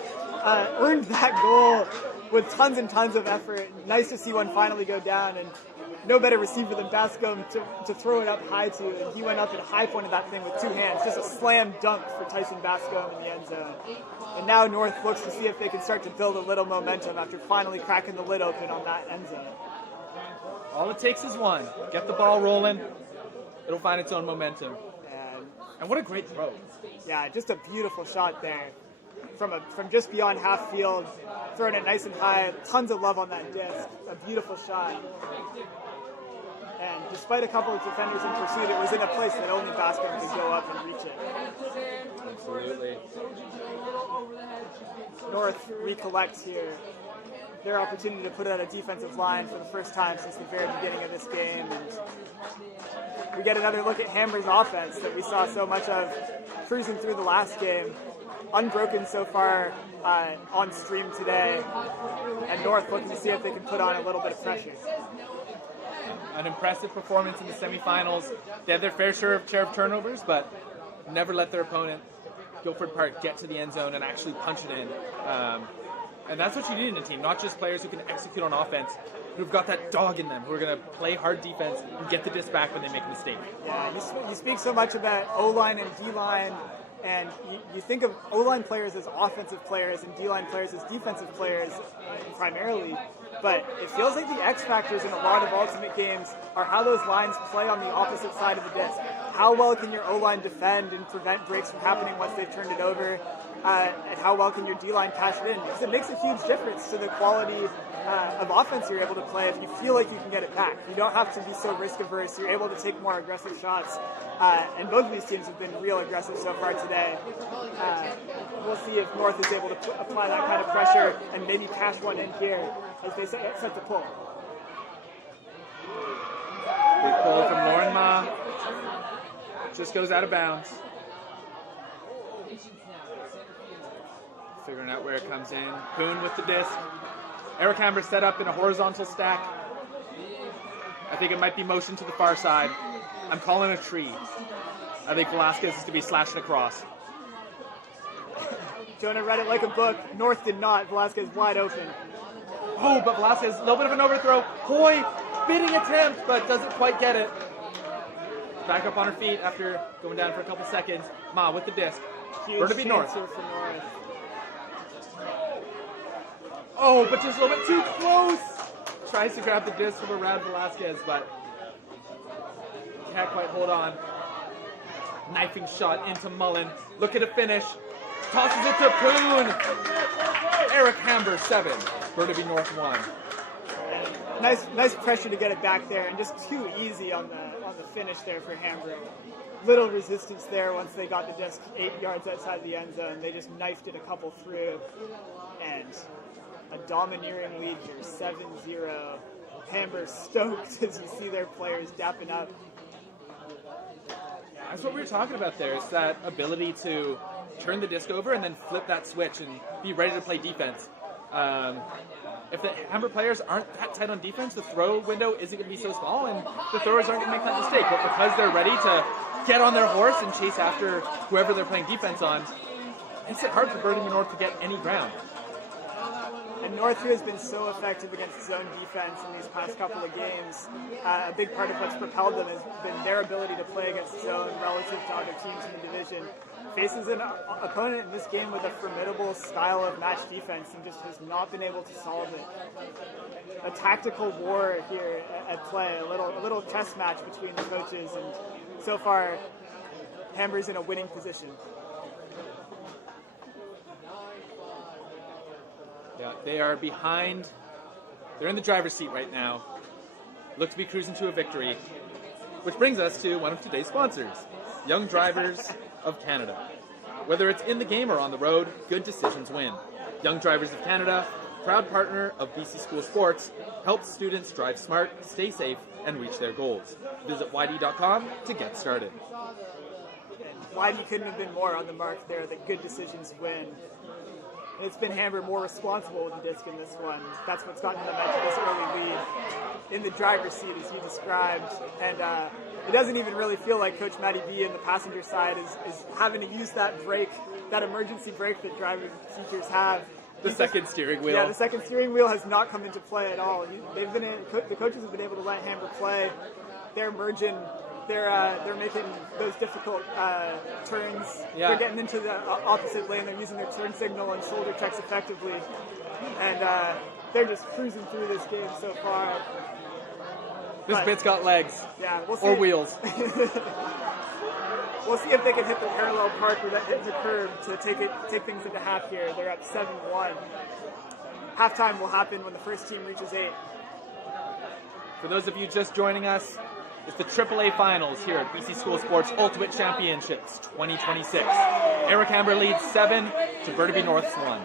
earned that goal with tons and tons of effort. Nice to see one finally go down, and no better receiver than Bascom to throw it up high to, and he went up and high pointed that thing with 2 hands. Just a slam dunk for Tyson Bascom in the end zone. And now North looks to see if they can start to build a little momentum after finally cracking the lid open on that end zone. All it takes is one. Get the ball rolling. It'll find its own momentum. And what a great throw. Yeah, just a beautiful shot there. From just beyond half field, throwing it nice and high, tons of love on that disc. A beautiful shot. And despite a couple of defenders in pursuit, it was in a place that only Bascom could go up and reach it. Absolutely. North recollects here their opportunity to put out a defensive line for the first time since the very beginning of this game. And we get another look at Hamber's offense that we saw so much of cruising through the last game. Unbroken so far on stream today. And North looking to see if they can put on a little bit of pressure. An impressive performance in the semifinals. They had their fair share of turnovers, but never let their opponent, Guildford Park, get to the end zone and actually punch it in. And that's what you need in a team, not just players who can execute on offense, who've got that dog in them, who are going to play hard defense and get the disc back when they make a mistake. Yeah, you speak so much about O-line and D-line, and you think of O-line players as offensive players and D-line players as defensive players primarily, but it feels like the X factors in a lot of Ultimate games are how those lines play on the opposite side of the disc. How well can your O-line defend and prevent breaks from happening once they've turned it over, and how well can your D-line cash it in? Because it makes a huge difference to the quality of offense you're able to play if you feel like you can get it back. You don't have to be so risk averse. You're able to take more aggressive shots. And both of these teams have been real aggressive so far today. We'll see if North is able to apply that kind of pressure and maybe cash one in here as they set to pull. Big pull from Lauren Ma. Just goes out of bounds. Figuring out where it comes in. Poon with the disc. Eric Hamber set up in a horizontal stack. I think it might be motion to the far side. I'm calling a tree. I think Velasquez is to be slashing across. Jonah read it like a book. North did not. Velasquez wide open. Oh, but Velasquez, a little bit of an overthrow. Hoy, bidding attempt, but doesn't quite get it. Back up on her feet after going down for a couple seconds. Ma with the disc. Burnaby North. Here for North. Oh, but just a little bit too close. Tries to grab the disc from around Velasquez, but can't quite hold on. Knifing shot into Mullen. Look at a finish. Tosses it to Poon. Eric Hamber 7. Burnaby North 1. Nice pressure to get it back there, and just too easy on the finish there for Hamber. Little resistance there once they got the disc 8 yards outside the end zone. They just knifed it a couple through, and a domineering lead here, 7-0. Hamber stoked as you see their players dapping up. That's what we were talking about there. It's that ability to turn the disc over and then flip that switch and be ready to play defense. If the Hamber players aren't that tight on defense, the throw window isn't going to be so small, and the throwers aren't going to make that mistake. But because they're ready to get on their horse and chase after whoever they're playing defense on, it makes it hard for Burnaby North to get any ground. And North has been so effective against zone defense in these past couple of games. A big part of what's propelled them has been their ability to play against zone relative to other teams in the division. Faces an opponent in this game with a formidable style of match defense and just has not been able to solve it. A tactical war here at play, a little chess match between the coaches, and so far, Hamber's in a winning position. Yeah, they are behind. They're in the driver's seat right now. Look to be cruising to a victory. Which brings us to one of today's sponsors, Young Drivers of Canada. Whether it's in the game or on the road, good decisions win. Young Drivers of Canada, proud partner of BC School Sports, helps students drive smart, stay safe, and reach their goals. Visit yd.com to get started. YD couldn't have been more on the mark there that good decisions win. And it's been Hamber more responsible with the disc in this one. That's what's gotten them into this early lead in the driver's seat, as he described. And it doesn't even really feel like Coach Matty B in the passenger side is having to use that brake, that emergency brake that driving teachers have. The second steering wheel. Yeah, the second steering wheel has not come into play at all. The coaches have been able to let Hamber play. They're merging. They're making those difficult turns. Yeah. They're getting into the opposite lane. They're using their turn signal and shoulder checks effectively, and they're just cruising through this game so far. This bit's got legs. Yeah, we'll see. Or wheels. We'll see if they can hit the parallel park or hit the curb to take things into half here. They're up 7-1. Halftime will happen when the first team reaches 8. For those of you just joining us, it's the AAA Finals here at BC School Sports Ultimate Championships 2026. Eric Hamber leads 7 to Burnaby North's 1.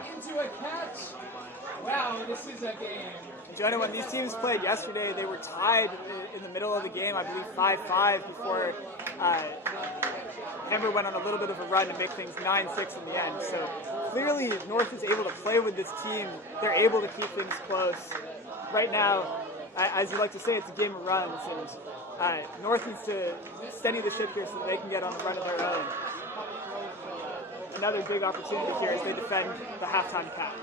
Wow, this is a game. Jonah, when these teams played yesterday, they were tied in the middle of the game, I believe 5-5, before Hamber went on a little bit of a run to make things 9-6 in the end. So clearly North is able to play with this team. They're able to keep things close. Right now, as you like to say, it's a game of runs, and North needs to steady the ship here so that they can get on a run of their own. Another big opportunity here as they defend the halftime cap.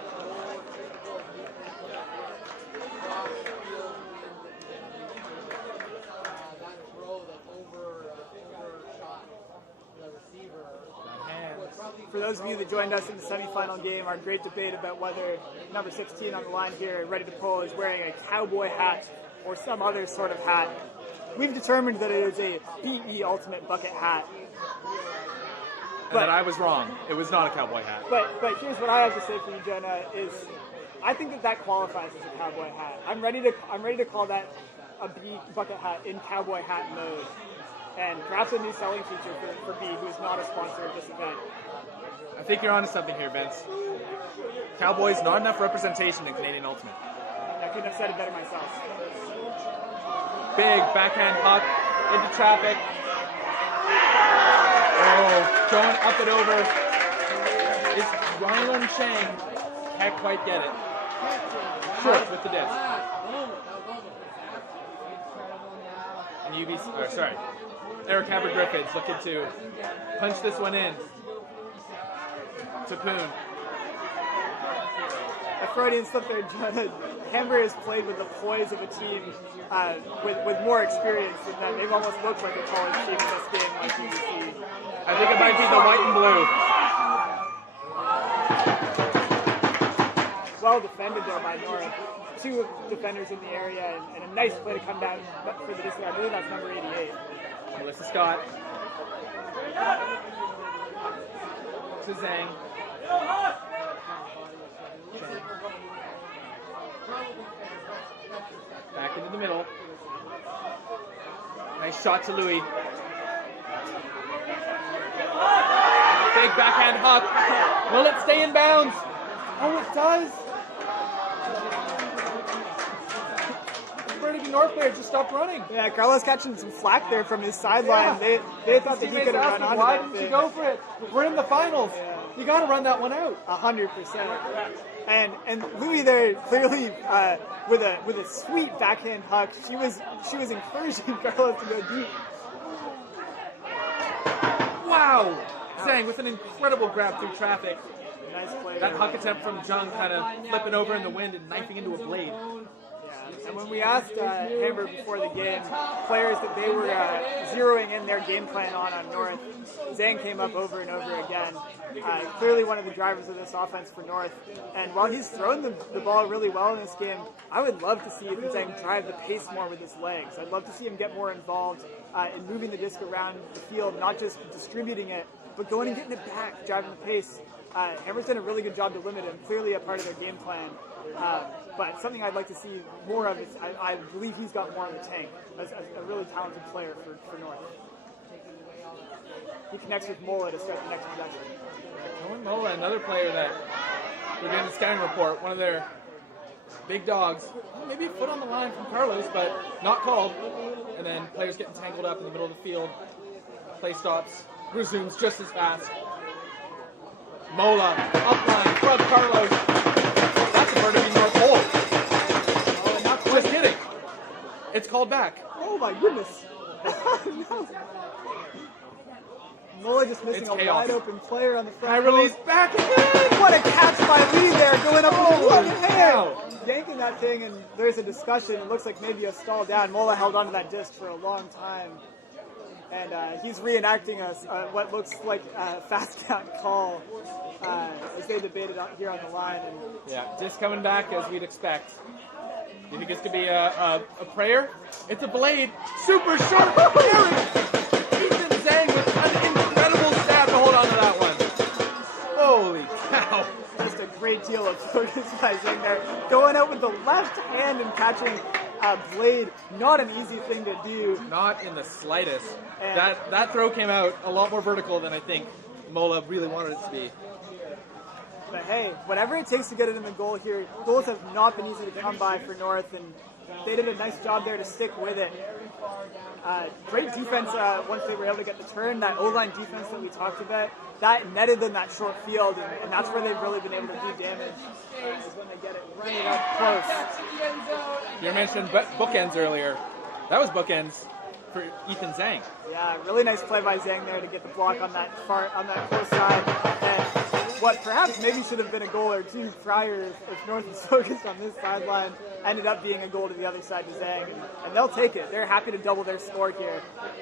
For those of you that joined us in the semifinal game, our great debate about whether number 16 on the line here, ready to pull, is wearing a cowboy hat or some other sort of hat. We've determined that it is a BE Ultimate Bucket hat. And that I was wrong. It was not a cowboy hat. But here's what I have to say for you, Jenna, is I think that qualifies as a cowboy hat. I'm ready to call that a B bucket hat in cowboy hat mode. And perhaps a new selling feature for B, who is not a sponsor of this event. I think you're onto something here, Vince. Cowboys, not enough representation in Canadian Ultimate. I couldn't have said it better myself. Big backhand puck into traffic. Oh, going up and over. Is Rylan Chang. Can't quite get it. Short with the disc. And Eric Hamber Griffiths looking to punch this one in. Tapoon. A Freudian slip there, Jonah. Hamber has played with the poise of a team with more experience than that. They've almost looked like a college team in this game, like you see. I think it might be the white and blue. Well defended there by North. 2 defenders in the area, and a nice play to come down for the disc. I believe that's number 88. Melissa Scott. To Zhang. Back into the middle. Nice shot to Louis. Big backhand hook. Will it stay in bounds? Oh, it does. Burnaby North player just stopped running. Yeah, Carlos catching some flack there from his sideline. Yeah. They thought that he could have run on. Why didn't you go for it? We're in the finals. Yeah. You got to run that one out. 100%. And Louis there clearly with a sweet backhand huck. She was encouraging Carlos to go deep. Wow! Zhang with an incredible grab through traffic. Nice play. That huck attempt from Jung kind of flipping over in the wind and knifing into a blade. And when we asked Hamber before the game, players that they were zeroing in their game plan on North, Zhang came up over and over again. Clearly one of the drivers of this offense for North. And while he's thrown the ball really well in this game, I would love to see Zhang drive the pace more with his legs. I'd love to see him get more involved in moving the disc around the field, not just distributing it, but going and getting it back, driving the pace. Hamber's done a really good job to limit him, clearly a part of their game plan. But something I'd like to see more of is I believe he's got more in the tank as a really talented player for North. He connects with Mola to start the next possession. Mola, another player that we're getting the scouting report, one of their big dogs. Maybe a foot on the line from Carlos, but not called. And then players getting tangled up in the middle of the field. Play stops, resumes just as fast. Mola, upline, from Carlos. That's a Burnaby North hole. Oh, and not Just quite. kidding. It's called back. Oh my goodness. No. Mola just missing It's a chaos. wide open player on the front. High release post. back again. What a catch by Lee there, going up with Holy one hand. cow. Yanking that thing, and there's a discussion. It looks like maybe a stall down. Mola held onto that disc for a long time. And he's reenacting what looks like a fast count call as they debated out here on the line. And Yeah, just coming back as we'd expect. Do you think this could be a prayer? It's a blade. Super sharp. Ethan Zhang with an incredible stab to hold on to that one. Holy cow. just a great deal of focus by Zhang there. Going out with the left hand and catching a blade, not an easy thing to do. Not in the slightest. And- That throw came out a lot more vertical than I think Mola really wanted it to be. But hey, whatever it takes to get it in the goal here, goals have not been easy to come by for North, and they did a nice job there to stick with it. Great defense once they were able to get the turn. That O-line defense that we talked about, that netted them that short field, and that's where they've really been able to do damage, is when they get it right up close. You mentioned bookends earlier. That was bookends for Ethan Zhang. Yeah, really nice play by Zhang there to get the block on that close side. And what perhaps maybe should have been a goal or two prior if North was focused on this sideline ended up being a goal to the other side to Zhang. And they'll take it. They're happy to double their score here,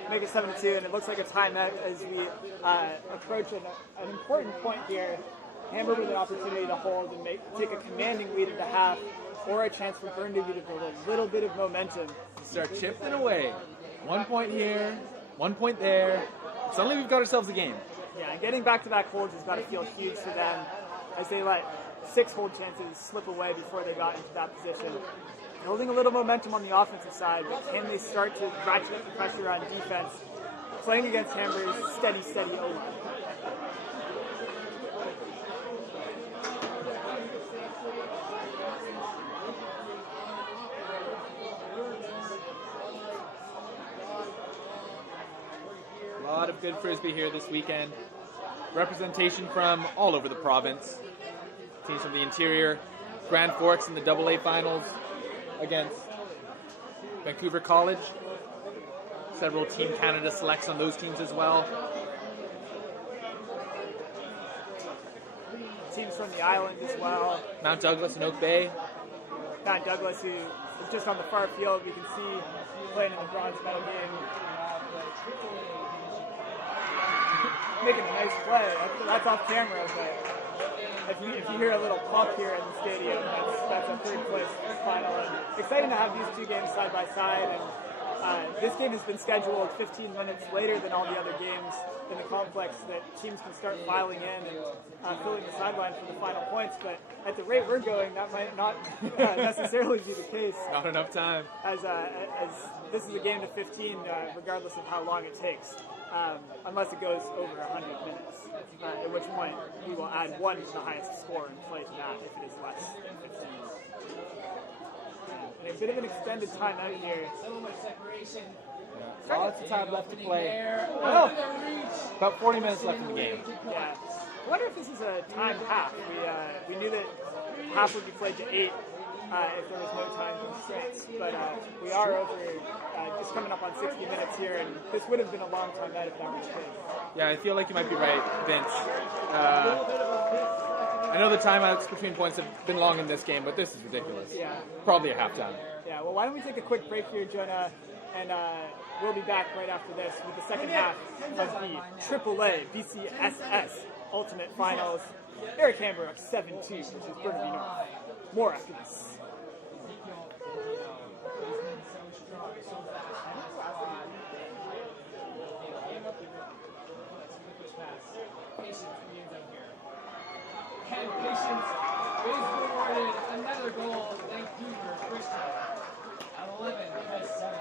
make it 7-2, and it looks like a timeout as we approach an important point here. Hamber with an opportunity to hold and take a commanding lead at the half, or a chance for Burnaby to build a little bit of momentum. Start chipping away. 1 point here, 1 point there. Suddenly we've got ourselves a game. Yeah, and getting back-to-back holds has got to feel huge for them as they let 6 hold chances slip away before they got into that position. Building a little momentum on the offensive side, but can they start to ratchet up the pressure on defense? Playing against Hamber's steady O-line. A lot of good frisbee here this weekend. Representation from all over the province. Teams from the interior. Grand Forks in the AA finals against Vancouver College. Several Team Canada selects on those teams as well. Teams from the island as well. Mount Douglas and Oak Bay. Matt Douglas, who is just on the far field, we can see playing in the bronze medal game. Making a nice play. That's off camera, but if you hear a little pop here in the stadium, that's a third place final. And exciting to have these two games side by side. And this game has been scheduled 15 minutes later than all the other games in the complex, that teams can start filing in and filling the sideline for the final points. But at the rate we're going, that might not necessarily be the case. Not enough time. As this is a game to 15, regardless of how long it takes. Unless it goes over 100 minutes, at which point we will add 1 to the highest score and play to that if it is less than 15. And a bit of an extended timeout here. Lots of time left to play. Oh, about 40 minutes left in the game. Yeah. I wonder if this is a timed half. We knew that half would be played to 8 if there was no time constraints, but we are over just coming up on 60 minutes here, and this would have been a long time out if that was the case. Yeah, I feel like you might be right, Vince. I know the timeouts between points have been long in this game, but this is ridiculous. Yeah. Probably a halftime. Yeah, well, why don't we take a quick break here, Jonah, and we'll be back right after this with the second half of the AAA BCSS Ultimate Finals. Eric Hamber up 7-2, which is Burnaby North. More after this. And patience is rewarded. Another goal, Vancouver Christian. At 11-7.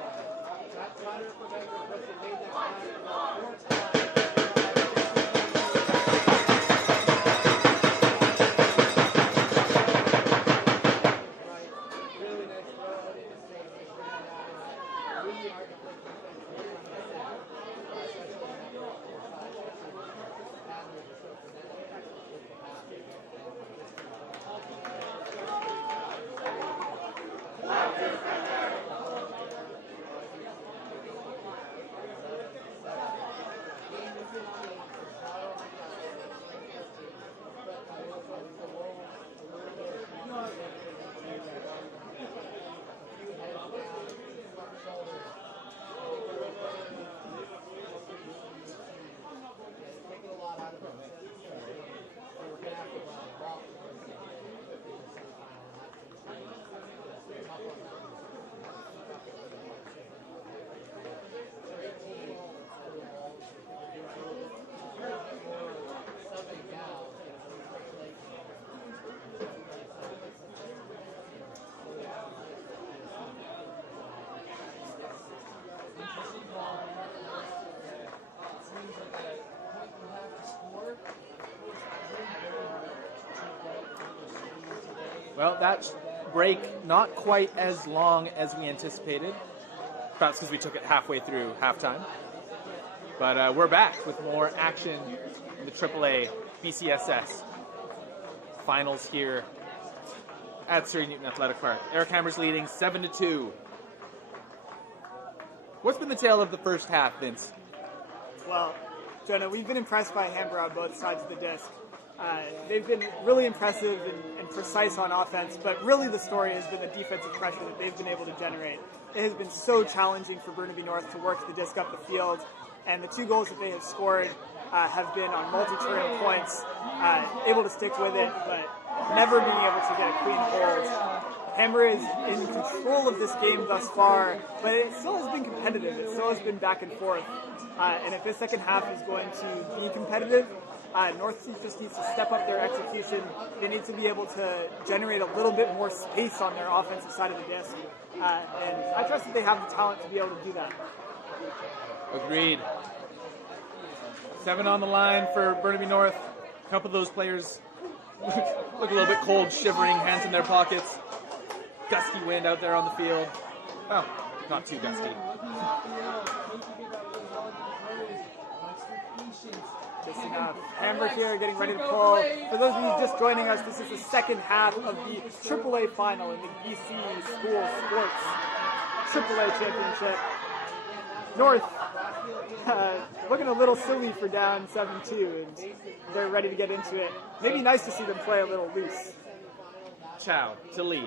Well, that break not quite as long as we anticipated. Perhaps because we took it halfway through halftime. But we're back with more action in the AAA BCSS finals here at Surrey Newton Athletic Park. Eric Hamber's leading 7-2. What's been the tale of the first half, Vince? Well, Jonah, we've been impressed by Hamber on both sides of the disc. They've been really impressive and precise on offense, but really the story has been the defensive pressure that they've been able to generate. It has been so challenging for Burnaby North to work the disc up the field, and the 2 goals that they have scored have been on multi-turning points, able to stick with it, but never being able to get a clean hold. Hamber is in control of this game thus far, but it still has been competitive. It still has been back and forth. And if this second half is going to be competitive, North just needs to step up their execution. They need to be able to generate a little bit more space on their offensive side of the disc. And I trust that they have the talent to be able to do that. Agreed. 7 on the line for Burnaby North. A couple of those players look a little bit cold, shivering, hands in their pockets. Gusty wind out there on the field. Oh, not too gusty. Just enough. Hamber here getting ready to pull. For those of you just joining us, this is the second half of the AAA final in the BC School Sports AAA Championship. North looking a little silly for down 7-2, and they're ready to get into it. Maybe nice to see them play a little loose. Chow to Lee.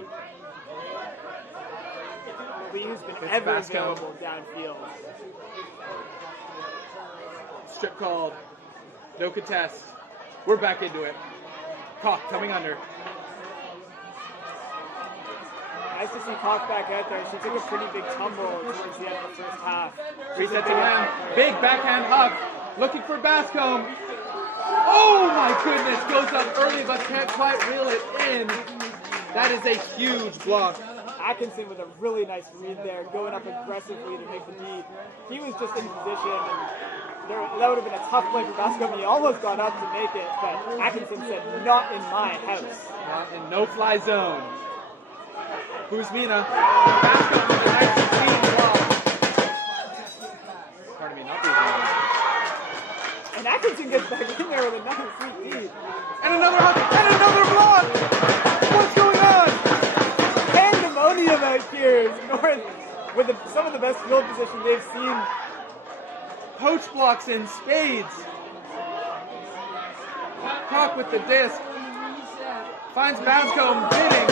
Lee has been ever available downfield. Strip called. No contest. We're back into it. Koch coming under. Nice to see Koch back out there. She took a pretty big tumble towards the end of the first half. Reset to Lamb. Big backhand hook. Looking for Bascombe. Oh my goodness. Goes up early but can't quite reel it in. That is a huge block. Atkinson with a really nice read there, going up aggressively to make the D. He was just in position, and that would have been a tough play for Bascombe. He almost got up to make it, but Atkinson said, "Not in my house." Not in no-fly zone. Kuzmina. Bascombe with a nice speed block. Pardon me, not being wrong. And Atkinson gets back in there with another sweet lead. And another hook, and another block! What's going on? Pandemonium out here. North with some of the best field position they've seen. Poach blocks in spades. Koch with the disc. Finds Bascombe bidding.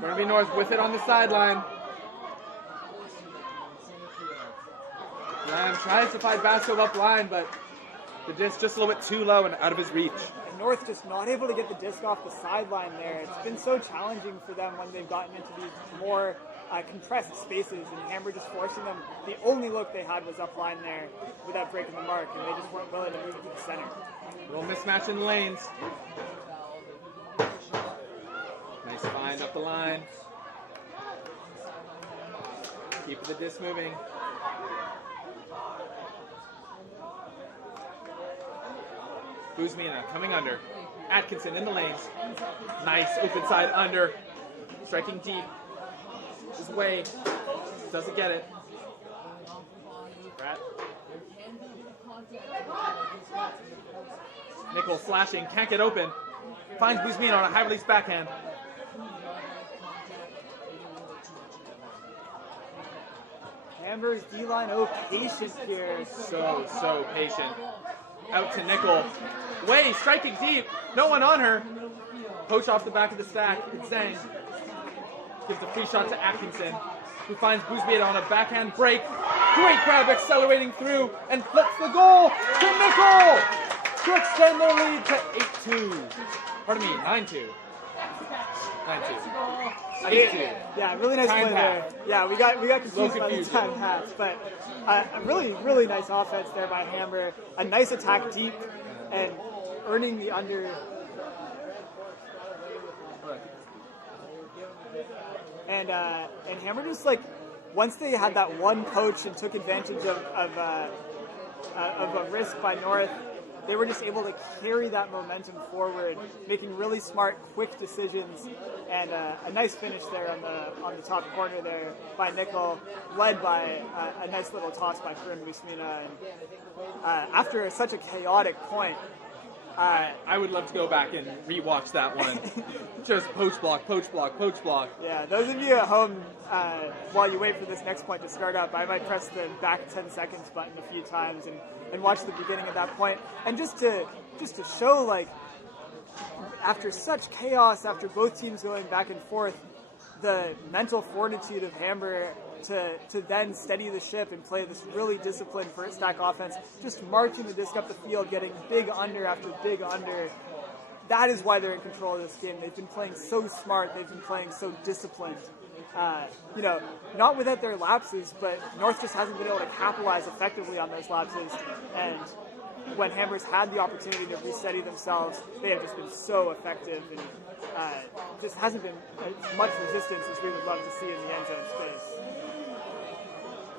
Burnaby North with it on the sideline. Lamb tries to find Bascombe up line, but the disc just a little bit too low and out of his reach. And North just not able to get the disc off the sideline there. It's been so challenging for them when they've gotten into these more compressed spaces, and Hamber just forcing them. The only look they had was up line there without breaking the mark, and they just weren't willing to move to the center. Little mismatch in the lanes. Nice find up the line. Keep the disc moving. Kuzmina coming under. Atkinson in the lanes. Nice open side under. Striking deep. His way. Doesn't get it. Pratt. Nickel slashing. Can't get open. Finds Kuzmina on a high release backhand. Hamber's D-line, patient here. So patient. Out to Nickel. Way, striking deep. No one on her. Poach off the back of the stack. It's Zhang. Gives a free shot to Atkinson, who finds Kuzmina on a backhand break. Great grab, accelerating through, and flips the goal to Nickel to extend their lead to 8-2. Pardon me, 9-2. 9-2. 8-2. Yeah, really nice Time play half. there. Yeah, we got confused by the confusion. time half, but a really nice offense there by Hamber. A nice attack deep and earning the under. And Hamber just once they had that one coach and took advantage of a risk by North, they were just able to carry that momentum forward, making really smart, quick decisions, and a nice finish there on the top corner there by Nickel, led by a nice little toss by Karim Musmina. And after such a chaotic point, I would love to go back and rewatch that one. Just poach block, poach block, poach block. Yeah, those of you at home, while you wait for this next point to start up, I might press the back 10 seconds button a few times and watch the beginning of that point. And just to show, like, after such chaos, after both teams going back and forth, the mental fortitude of Hamber to then steady the ship and play this really disciplined first stack offense, just marching the disc up the field, getting big under after big under. That is why they're in control of this game. They've been playing so smart. They've been playing so disciplined. Not without their lapses, but North just hasn't been able to capitalize effectively on those lapses. And when Hammer's had the opportunity to resteady themselves, they have just been so effective, and just hasn't been as much resistance as we would love to see in the end zone space.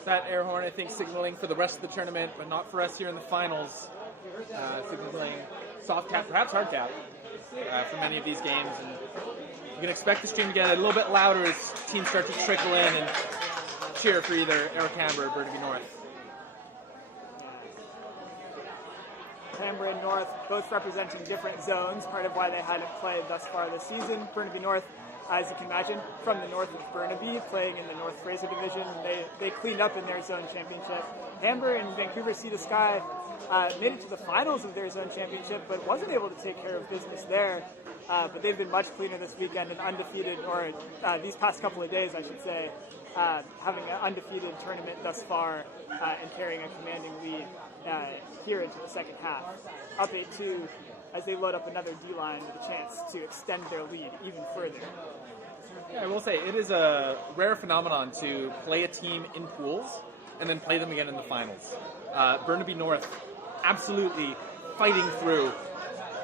That air horn, I think, signaling for the rest of the tournament, but not for us here in the finals. Signaling soft cap, perhaps hard cap, for many of these games. And you can expect the stream to get a little bit louder as teams start to trickle in and cheer for either Eric Hamber or Burnaby North. Hamber and North both representing different zones, part of why they hadn't played thus far this season. Burnaby North, as you can imagine, from the north of Burnaby, playing in the North Fraser division. They cleaned up in their zone championship. Hamber and Vancouver Sea to Sky made it to the finals of their zone championship, but wasn't able to take care of business there. But they've been much cleaner this weekend and undefeated, or these past couple of days, I should say, having an undefeated tournament thus far and carrying a commanding lead here into the second half. Up 8-2 as they load up another D-line with a chance to extend their lead even further. Yeah, I will say, it is a rare phenomenon to play a team in pools and then play them again in the finals. Burnaby North absolutely fighting through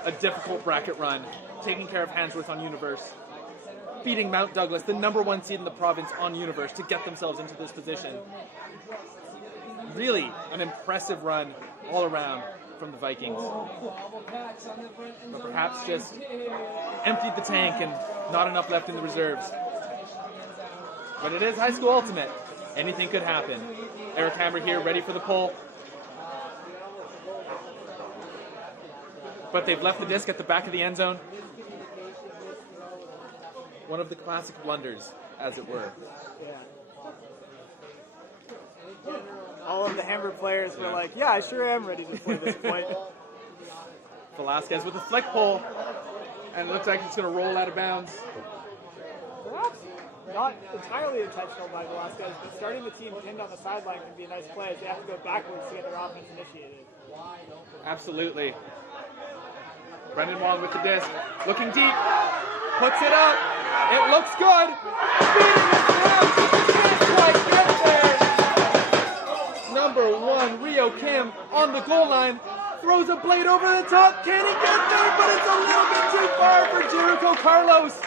a difficult bracket run, taking care of Handsworth on Universe, beating Mount Douglas, the #1 seed in the province, on Universe to get themselves into this position. Really an impressive run all around from the Vikings. But perhaps just emptied the tank and not enough left in the reserves. But it is high school ultimate. Anything could happen. Eric Hamber here, ready for the pull. But they've left the disc at the back of the end zone. One of the classic blunders, as it were. Yeah. All of the Hamber players were like, yeah, I sure am ready to play this point. Velasquez with a flick pull, and it looks like it's going to roll out of bounds. Perhaps not entirely intentional by Velasquez, but starting the team pinned on the sideline can be a nice play. They have to go backwards to get their offense initiated. Absolutely. Brendan Wong with the disc, looking deep, puts it up, it looks good, beating it down, can't quite get there. #1, Rio Kim on the goal line, throws a blade over the top, can he get there, but it's a little bit too far for Jericho Carlos.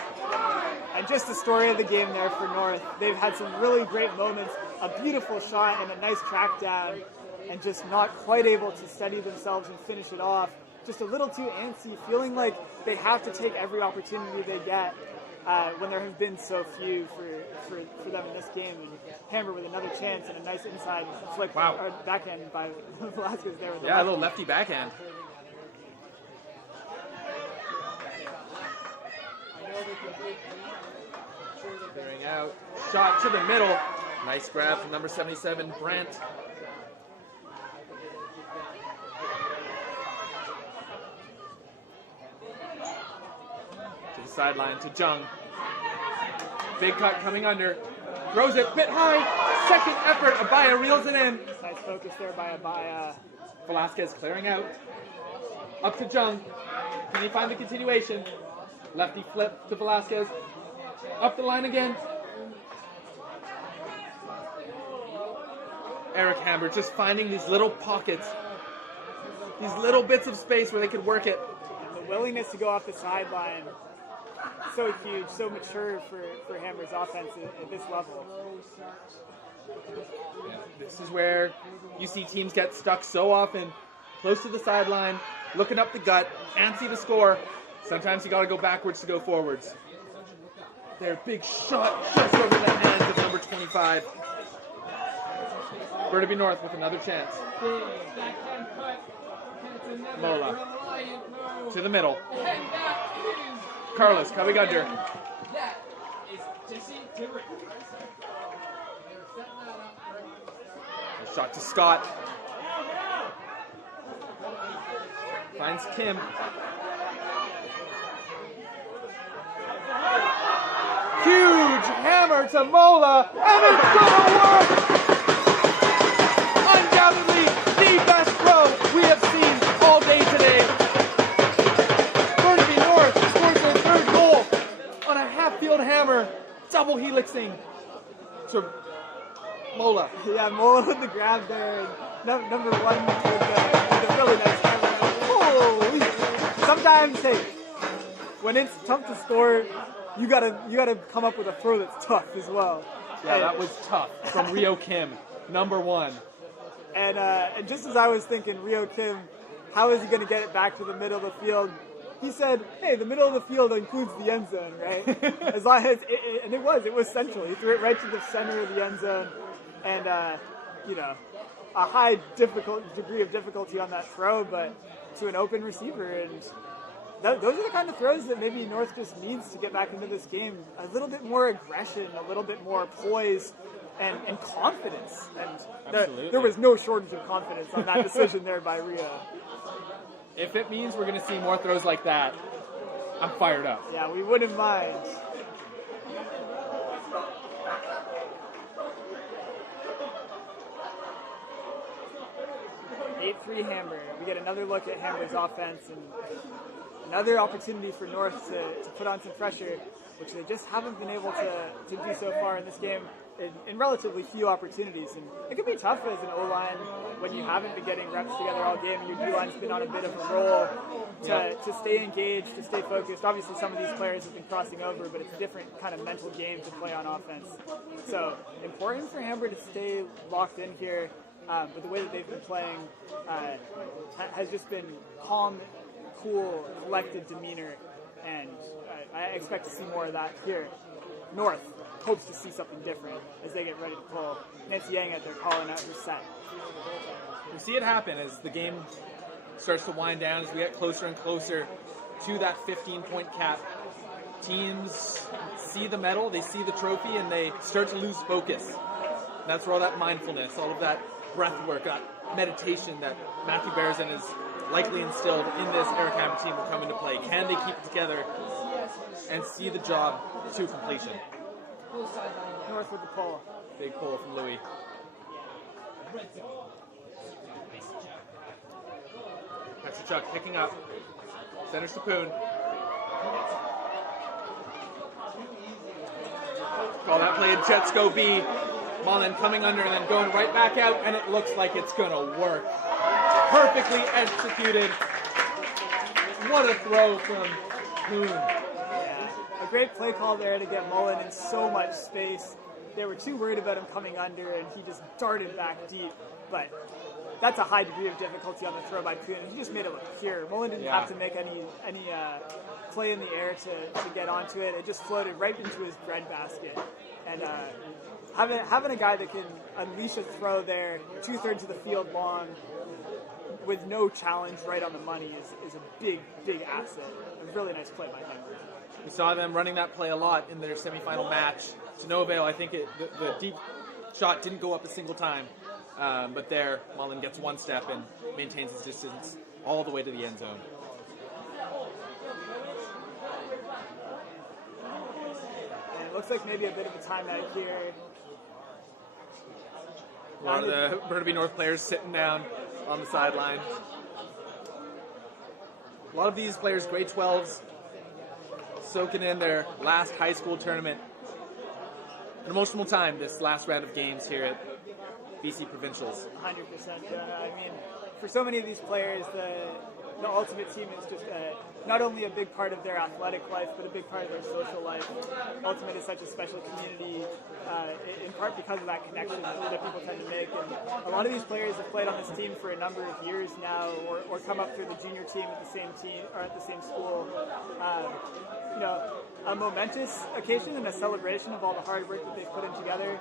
And just the story of the game there for North. They've had some really great moments, a beautiful shot and a nice track down, and just not quite able to steady themselves and finish it off. Just a little too antsy, feeling like they have to take every opportunity they get when there have been so few for them in this game. And Hamber with another chance and a nice inside flick, or backhand by Velasquez there. With the a little lefty backhand. Clearing out, shot to the middle. Nice grab from number 77, Brent. To the sideline to Jung. Big cut coming under. Throws it bit high. Second effort. Abaya reels it in. Nice focus there by Abaya. Velasquez clearing out. Up to Jung. Can he find the continuation? Lefty flip to Velasquez. Up the line again. Eric Hamber just finding these little pockets, these little bits of space where they could work it. And the willingness to go off the sideline, so huge, so mature for Hamber's offense at this level. This is where you see teams get stuck so often close to the sideline, looking up the gut, antsy to score. Sometimes you got to go backwards to go forwards. Their big shot just over the hands of number 25. Burnaby North with another chance. Big backhand cut. And it's another Mola. reliant move. To the middle. And that is Carlos coming under. That is Jesse Tibbert. Shot to Scott. Finds Kim. Huge hammer to Mola, and it's gonna work! Undoubtedly the best throw we have seen all day today. Burnaby North scores their third goal on a half-field hammer, double helixing to Mola. Yeah, Mola with the grab there. And number one with a really nice hammer. Holy! Sometimes, hey, when it's tough to score, you gotta come up with a throw that's tough as well. Yeah, that was tough from Rio Kim, number one. And just as I was thinking, Rio Kim, how is he going to get it back to the middle of the field? He said, "Hey, the middle of the field includes the end zone, right?" As long as and it was central. He threw it right to the center of the end zone, and a high degree of difficulty on that throw, but to an open receiver, and those are the kind of throws that maybe North just needs to get back into this game. A little bit more aggression, a little bit more poise, and confidence. And there was no shortage of confidence on that decision there by Rio. If it means we're going to see more throws like that, I'm fired up. Yeah, we wouldn't mind. (8-3) Hamber. We get another look at Hamber's offense and another opportunity for North to put on some pressure, which they just haven't been able to do so far in this game in relatively few opportunities. And it can be tough as an O-line when you haven't been getting reps together all game and your D-line's been on a bit of a roll to stay engaged, to stay focused. Obviously some of these players have been crossing over, but it's a different kind of mental game to play on offense. So important for Hamber to stay locked in here, but the way that they've been playing has just been calm, cool, collected demeanor, and I expect to see more of that here. North hopes to see something different as they get ready to pull. Nancy Yang out there calling out her set. We see it happen as the game starts to wind down, as we get closer and closer to that 15-point cap. Teams see the medal, they see the trophy, and they start to lose focus. And that's where all that mindfulness, all of that breath work, that meditation that Matthew Beresin has likely instilled in this Eric Hamber team will come into play. Can they keep it together and see the job to completion? North with the pull. Big pull from Louis. Chuck picking up. Centers to Poon. Call that play in Jetsko B. Mullen coming under and then going right back out, and it looks like it's going to work. Perfectly executed. What a throw from Poon. Yeah, a great play call there to get Mullen in so much space. They were too worried about him coming under, and he just darted back deep. But that's a high degree of difficulty on the throw by Poon. He just made it look pure. Mullen didn't have to make any play in the air to get onto it. It just floated right into his breadbasket. And having a guy that can unleash a throw there, 2/3 of the field long, with no challenge right on the money is a big, big asset. A really nice play by him. We saw them running that play a lot in their semifinal match. To no avail. I think the deep shot didn't go up a single time. But there, Mullen gets one step and maintains his distance all the way to the end zone. And it looks like maybe a bit of a timeout here. A lot of the Burnaby North players sitting down on the sideline. A lot of these players, grade 12s, soaking in their last high school tournament. An emotional time, this last round of games here at BC Provincials. 100%. I mean, for so many of these players, the Ultimate Team is just not only a big part of their athletic life, but a big part of their social life. Ultimate is such a special community in part because of that connection that people tend to make. And a lot of these players have played on this team for a number of years now, or come up through the junior team at the same team or at the same school. You know, a momentous occasion and a celebration of all the hard work that they've put in together.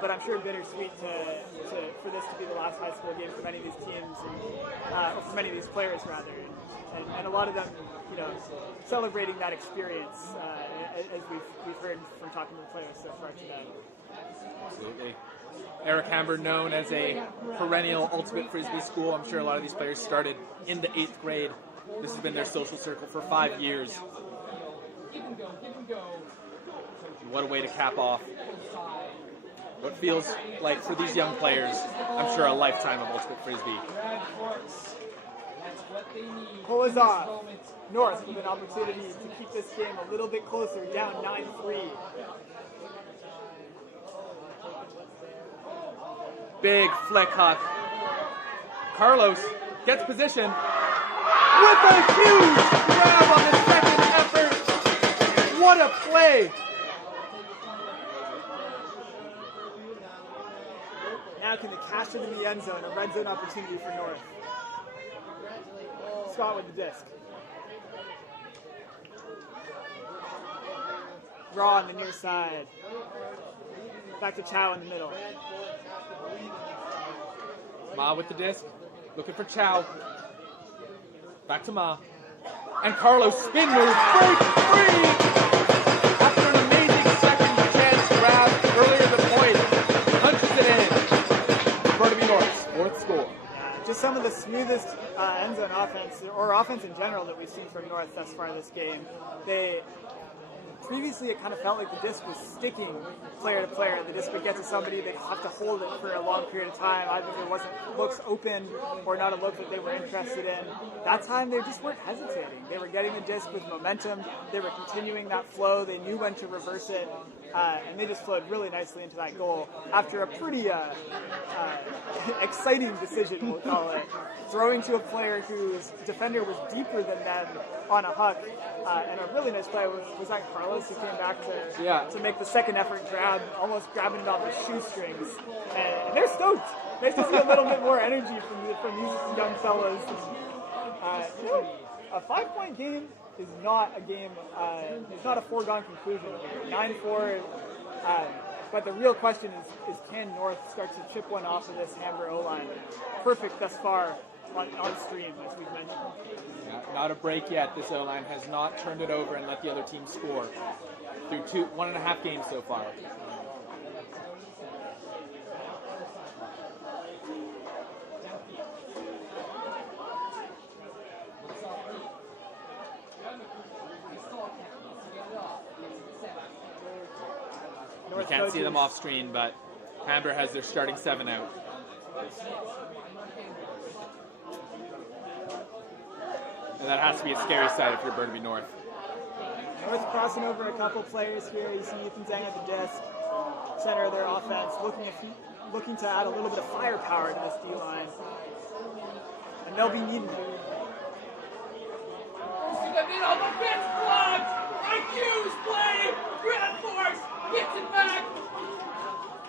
But I'm sure bittersweet for this to be the last high school game for many of these teams, or for many of these players rather, and a lot of them, you know, celebrating that experience, as we've heard from talking to the players so far today. Absolutely. Eric Hamber, known as a perennial ultimate frisbee school. I'm sure a lot of these players started in the 8th grade. This has been their social circle for 5 years. Give and go, give and go. What a way to cap off what feels like, for these young players, I'm sure, a lifetime of ultimate frisbee. Red Forks. That's what they need. Pull is in this off. moment. North with an opportunity to keep this game a little bit closer, down 9-3. Big flick huck. Carlos gets position with a huge grab on the second effort. What a play! Now can they cash it in the end zone, a red zone opportunity for North. Scott with the disc. Raw on the near side. Back to Chow in the middle. Ma with the disc, looking for Chow. Back to Ma. And Carlos spin move, breaks free! After an amazing second chance grab earlier in the point, punches it in. Burnaby North's 4th score. Just some of the smoothest end zone offense, or offense in general, that we've seen from North thus far this game. Previously, it kind of felt like the disc was sticking player to player. The disc would get to somebody, they'd have to hold it for a long period of time. Either there wasn't looks open or not a look that they were interested in. That time, they just weren't hesitating. They were getting the disc with momentum. They were continuing that flow. They knew when to reverse it. And they just flowed really nicely into that goal after a pretty exciting decision, we'll call it. Throwing to a player whose defender was deeper than them on a huck. And a really nice play was that Carlos who came back to make the second effort grab, almost grabbing it off the shoestrings. And they're stoked. Nice to see a little bit more energy from these young fellas. You know, a 5-point game is not a game, it's not a foregone conclusion. 9-4, but the real question is can North start to chip one off of this Hamber O-line? Perfect thus far on stream, as we've mentioned. Yeah, not a break yet. This O-line has not turned it over and let the other team score through 1.5 games so far. You can't see them off screen, but Hamber has their starting 7 out. And that has to be a scary sight if you're Burnaby North. North crossing over a couple players here. You see Ethan Zhang at the disc, center of their offense, looking to add a little bit of firepower to this D-line. And they'll be needing it. The middle, but gets blocked. A huge play. Red Forks gets it back.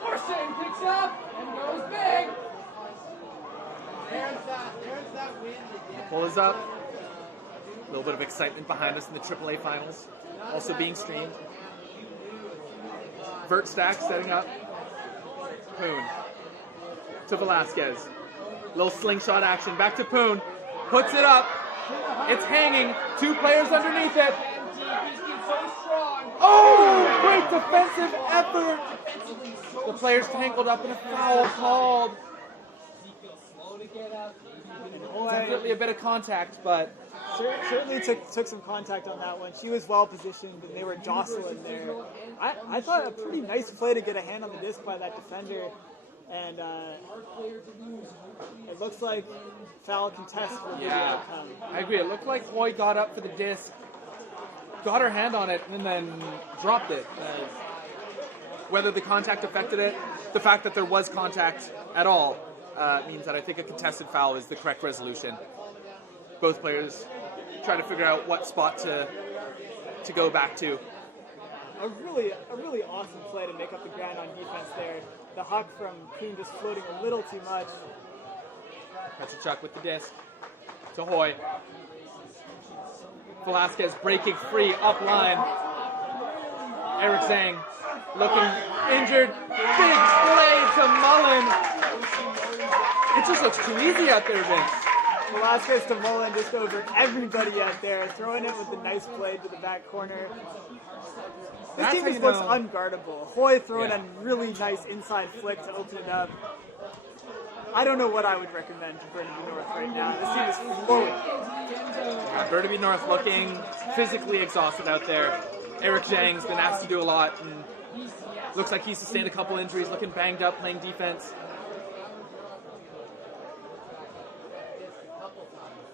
Orson picks up and goes big. There's that win again. Pull is up. A little bit of excitement behind us in the AAA finals. Also being streamed. Vert Stack setting up. Poon to Velasquez. Little slingshot action. Back to Poon. Puts it up. It's hanging. 2 players underneath it. He's been so strong. Oh! Great defensive effort. The players tangled up in a foul called. Slow to get up. Definitely a bit of contact, but Certainly took some contact on that one. She was well positioned, and they were jostling there. I thought a pretty nice play to get a hand on the disc by that defender, and it looks like foul contest will be the outcome. I agree. It looked like Hoy got up for the disc, got her hand on it, and then dropped it. Whether the contact affected it, the fact that there was contact at all means that I think a contested foul is the correct resolution. Both players try to figure out what spot to go back to. A really awesome play to make up the ground on defense there. the huck from Kuhn just floating a little too much. That's a chuck with the disc to Hoy. Velasquez breaking free up line. Eric Zhang looking injured. Big play to Mullen. It just looks too easy out there, Vince. Velasquez to Mullen just over everybody out there, throwing it with a nice blade to the back corner. This team just looks unguardable. Hoy throwing a really nice inside flick to open it up. I don't know what I would recommend to Burnaby North right now. This team is flowing. Burnaby North looking physically exhausted out there. Eric Zhang's been asked to do a lot, and looks like he sustained a couple injuries, looking banged up, playing defense.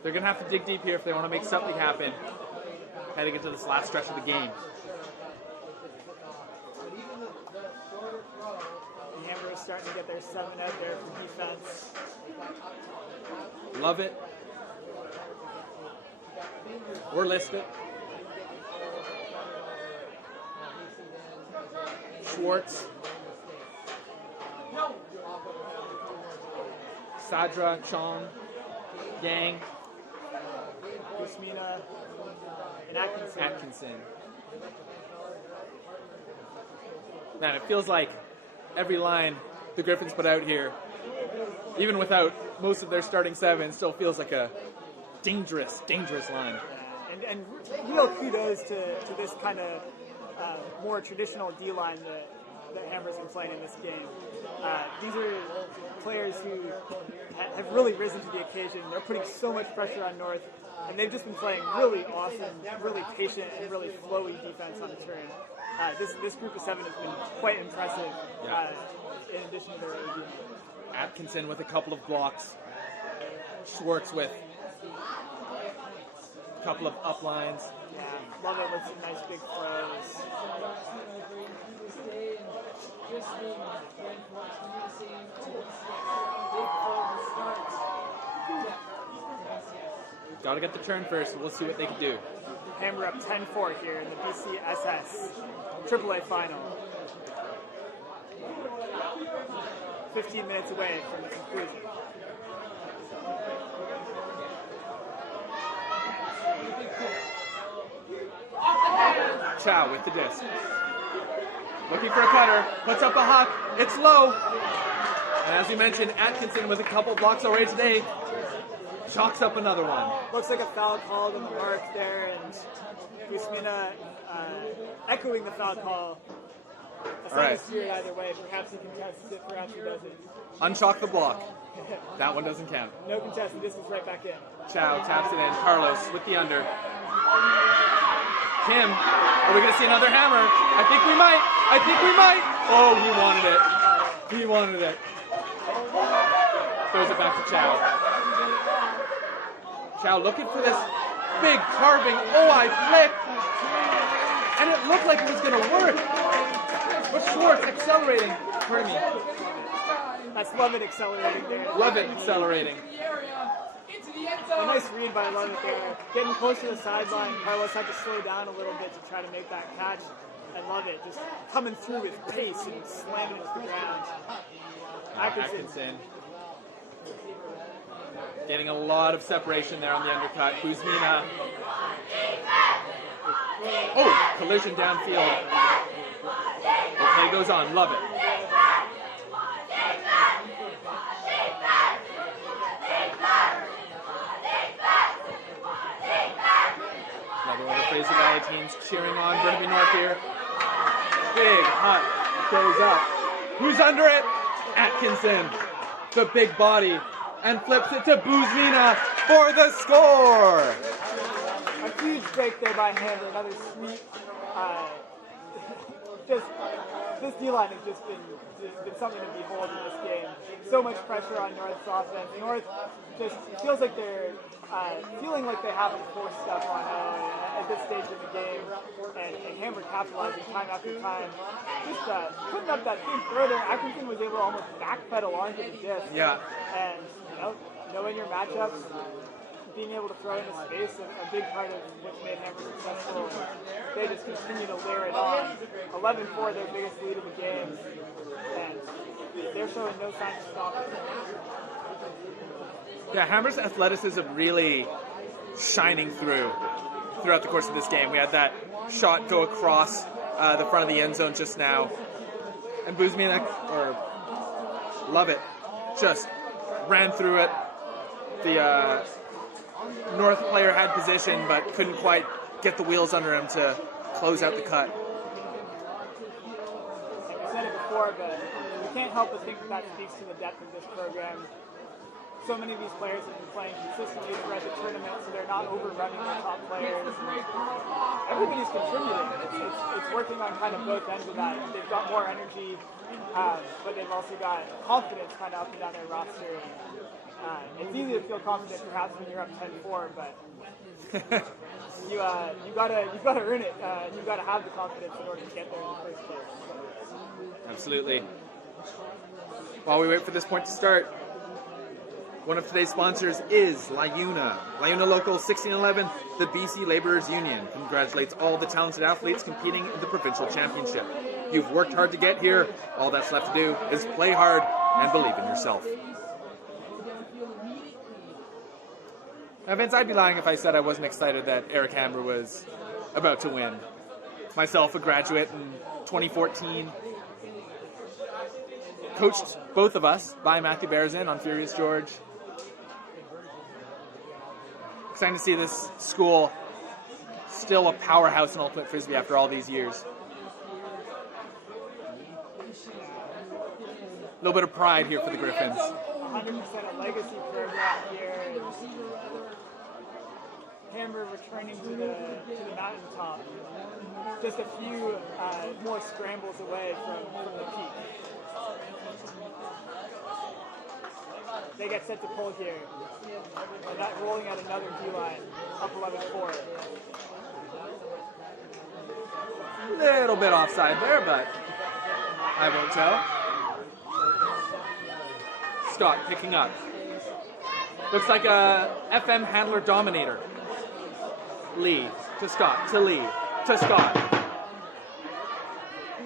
They're going to have to dig deep here if they want to make something happen heading into this last stretch of the game. Hamber is starting to get their 7 out there for defense. Love it. Or list it. Schwartz. Sadra, Chong, Yang, Guzmina, and Atkinson. Man, it feels like every line the Griffins put out here, even without most of their starting 7, still feels like a dangerous, dangerous line. And real kudos to this kind of more traditional D-line that Hamber's been playing in this game. These are players who have really risen to the occasion. They're putting so much pressure on North, and they've just been playing really awesome, really patient, and really flowy defense on the turn. This group of 7 has been quite impressive, in addition to their OD. Atkinson with a couple of blocks. Schwartz with a couple of up lines. Yeah, love it with some nice big throws. Got to get the turn first, and we'll see what they can do. Hamber up 10-4 here in the BCSS AAA final. 15 minutes away from the conclusion. Chow with the disc. Looking for a cutter, puts up a huck, it's low. And as we mentioned, Atkinson with a couple blocks already today, chalks up another one. Looks like a foul called on the mark there, and Guzmina echoing the foul call. A sign of spirit either way. Perhaps he contests it, perhaps he doesn't. Unchalk the block. That one doesn't count. No contest, and this is right back in. Chow taps it in. Carlos with the under. Kim, are we going to see another hammer? I think we might. Oh, he wanted it. Throws it back to Chow. Chow looking for this big carving OI flick. And it looked like it was going to work. But Schwartz accelerating. Pardon me. That's Lovett accelerating there. Lovett accelerating. A nice read by Lovett there. Getting close to the sideline, Carlos had to slow down a little bit to try to make that catch. And Lovett just coming through with pace and slamming it to the ground. Atkinson. Getting a lot of separation there on the undercut. Kuzmina. Oh, collision downfield. The play goes on. Love it. Another one of the Fraser Valley teams cheering on Burnaby North here. Big hut goes up. Who's under it? Atkinson. The big body. And flips it to Buzmina for the score. A huge break there by Hamber. Another sweet. This D-line has just been something to behold in this game. So much pressure on North's offense. North just feels like they're feeling like they haven't forced stuff on at this stage of the game, and Hamber capitalizing time after time. Just putting up that big throw there. Atkinson was able to almost backpedal onto the disc. Yeah. And knowing your matchups, being able to throw into space, a big part of what's made Hamber successful. They just continue to layer it on. 11-4, their biggest lead of the game. And showing no signs of stopping. Yeah, Hamber's athleticism really shining throughout the course of this game. We had that shot go across the front of the end zone just now. And Buzmianek, or Lovett, just ran through it. The North player had position, but couldn't quite get the wheels under him to close out the cut. I said it before, but we can't help but think that speaks to the depth of this program. So many of these players have been playing consistently throughout the tournament, so they're not overrunning their top players. Everybody's contributing. It's working on kind of both ends of that. They've got more energy, but they've also got confidence kind of up and down their roster. It's easy to feel confident perhaps when you're up 10-4, but you gotta earn it. You've got to have the confidence in order to get there in the first place. Absolutely. While we wait for this point to start, one of today's sponsors is LiUNA. LiUNA Local 1611, the BC Labourers Union, congratulates all the talented athletes competing in the provincial championship. You've worked hard to get here. All that's left to do is play hard and believe in yourself. Now, Vince, I'd be lying if I said I wasn't excited that Eric Hamber was about to win. Myself, a graduate in 2014, coached both of us by Matthew Berzin on Furious George. Exciting to see this school still a powerhouse in Ultimate Frisbee after all these years. A little bit of pride here for the Griffins. 100% a legacy program here. Hamber returning to the mountaintop. Just a few more scrambles away from the peak. They get set to pull here. And that rolling out another D-line, up 11-4. Little bit offside there, but I won't tell. Scott picking up. Looks like a FM handler dominator. Lee to Scott, to Lee, to Scott,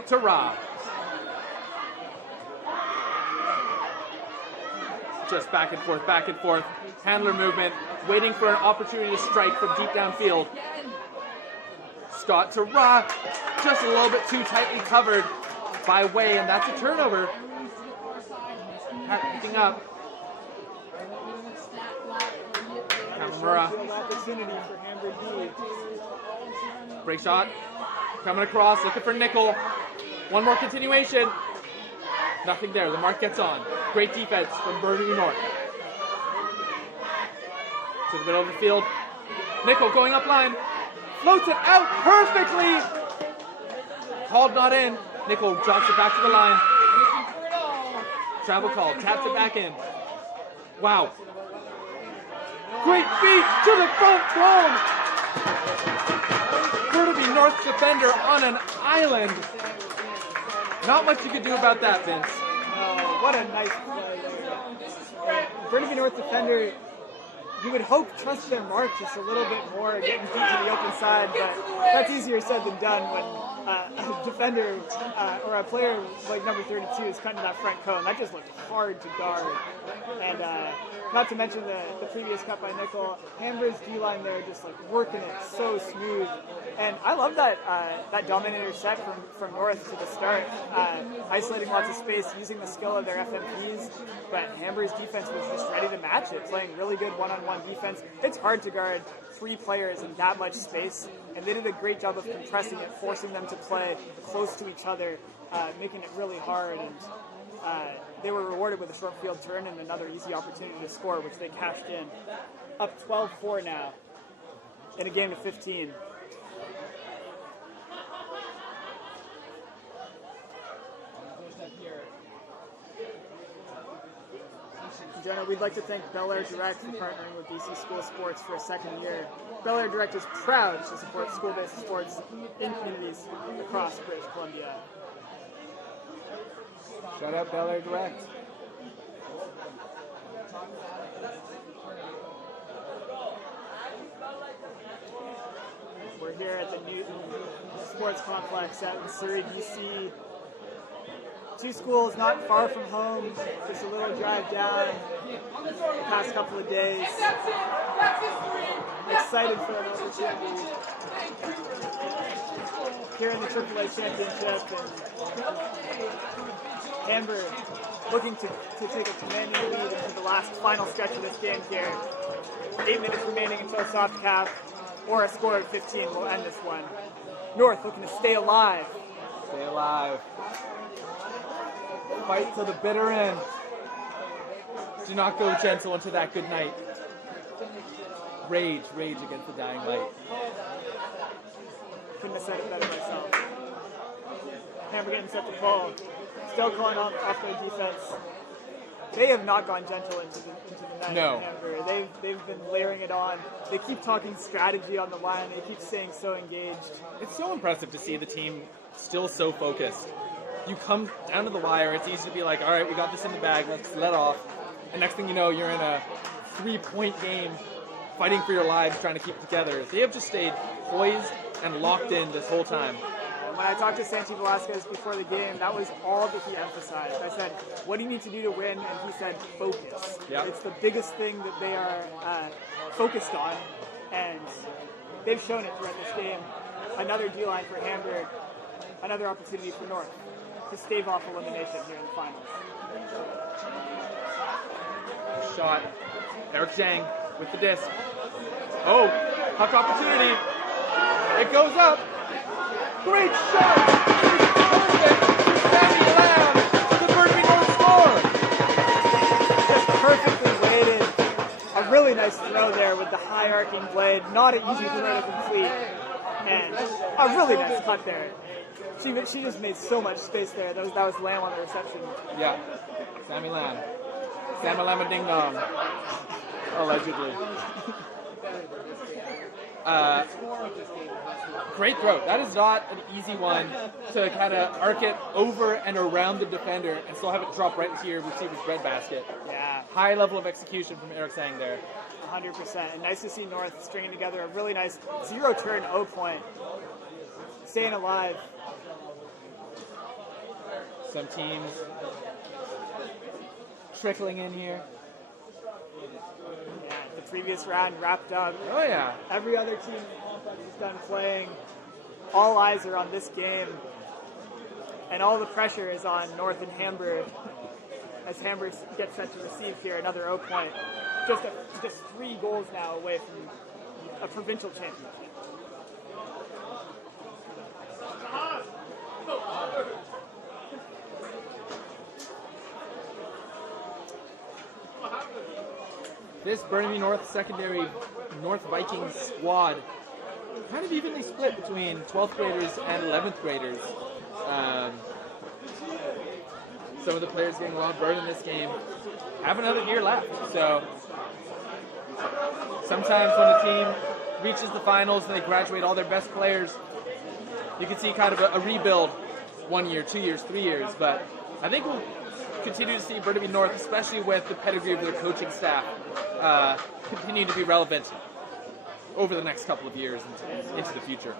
to Rob. Just back and forth. Handler movement, waiting for an opportunity to strike from deep downfield. Scott to Rob, just a little bit too tightly covered by Way, and that's a turnover. Picking up. Kamamura. Opportunity for Hamber D. Break shot. Coming across, looking for Nickel. One more continuation. Nothing there. The mark gets on. Great defense from Burnaby North. To the middle of the field. Nickel going up line. Floats it out perfectly. Called not in. Nickel drops it back to the line. Travel call. Taps it back in. Wow. Great feet to the front zone. Burnaby North defender on an island. Not much you could do about that, Vince. Oh, what a nice play there. Burnaby North defender, you would hope trust their mark just a little bit more, getting feet to the open side, but that's easier said than done when a defender or a player like number 32 is cutting that front cone. That just looked hard to guard. And not to mention the previous cut by Nickel, Hamber's D-line there just like working it so smooth. And I love that that dominator set from North to the start, isolating lots of space, using the skill of their FMPs, but Hamber's defense was just ready to match it, playing really good one-on-one defense. It's hard to guard 3 players in that much space, and they did a great job of compressing it, forcing them to play close to each other, making it really hard, and they were rewarded with a short field turn and another easy opportunity to score, which they cashed in. Up 12-4 now in a game of 15. Jenna, we'd like to thank Bel Air Direct for partnering with BC School Sports for a second year. Bel Air Direct is proud to support school-based sports in communities across British Columbia. Shout out Bel Air Direct. We're here at the Newton Sports Complex out in Surrey, BC. two schools not far from home, just a little drive down the past couple of days. Excited for an opportunity here in the AAA championship, and Hamber looking to take a commanding lead into the last final stretch of this game here. 8 minutes remaining until soft cap, or a score of 15 will end this one. North looking to stay alive. Stay alive. Fight to the bitter end. Do not go gentle into that good night. Rage against the dying light. Couldn't have said it better myself. Hamber getting set to pull. Still calling off their defense. They have not gone gentle into the night. No. Hamber. They've been layering it on. They keep talking strategy on the line. They keep staying so engaged. It's so impressive to see the team still so focused. You come down to the wire, it's easy to be like, all right, we got this in the bag, let's let off. And next thing you know, you're in a 3-point game, fighting for your lives, trying to keep it together. They have just stayed poised and locked in this whole time. When I talked to Santi Velasquez before the game, that was all that he emphasized. I said, what do you need to do to win? And he said, focus. Yep. It's the biggest thing that they are focused on, and they've shown it throughout this game. Another D-line for Hamburg, another opportunity for North to stave off elimination here in the finals. Shot. Eric Zhang with the disc. Oh, puck opportunity. It goes up. Great shot. Perfect. Sammy Lamb. The Burnaby North score. Just perfectly weighted. A really nice throw there with the high arcing blade. Not an easy throw to complete. And a really nice cut there. She just made so much space there. That was Lamb on the reception. Yeah. Sammy Lamb. Sammy Lamb ding dong. Allegedly. Great throw. That is not an easy one to kind of arc it over and around the defender and still have it drop right into your receiver's breadbasket. Yeah. High level of execution from Eric Sang there. 100%. And nice to see North stringing together a really nice 0-turn O-point. Staying alive. Some teams trickling in here. Yeah, the previous round wrapped up. Oh, yeah. Every other team in the complex is done playing. All eyes are on this game. And all the pressure is on North and Hamburg as Hamburg gets set to receive here another O-point. Just 3 goals now away from a provincial championship. This Burnaby North secondary North Vikings squad kind of evenly split between 12th graders and 11th graders. Some of the players getting a lot of burn in this game have another year left. So sometimes when a team reaches the finals and they graduate all their best players, you can see kind of a rebuild 1 year, 2 years, 3 years. But I think we'll continue to see Burnaby North, especially with the pedigree of their coaching staff, continue to be relevant over the next couple of years into the future.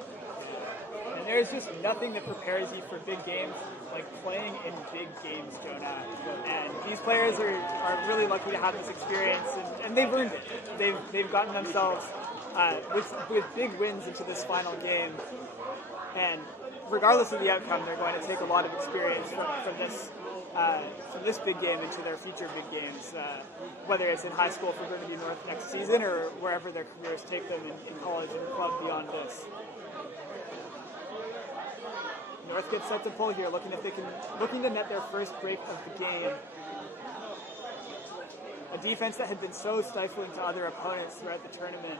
And there's just nothing that prepares you for big games like playing in big games, Jonah. And these players are really lucky to have this experience, and they've earned it. They've gotten themselves with big wins into this final game. And regardless of the outcome, they're going to take a lot of experience from this big game into their future big games, whether it's in high school for Burnaby North next season or wherever their careers take them in college and club beyond this. North gets set to pull here, looking to net their first break of the game. A defense that had been so stifling to other opponents throughout the tournament.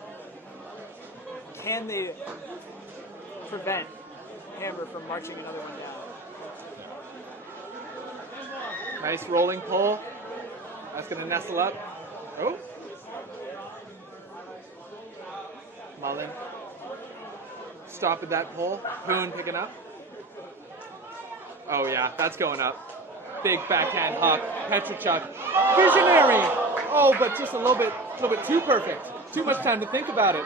Can they prevent Hamber from marching another one down? Nice rolling pull. That's going to nestle up. Oh. Mullen. Stop at that pull. Poon picking up. Oh, yeah, that's going up. Big backhand hook. Petrichuk. Visionary. Oh, but just a little bit too perfect. Too much time to think about it.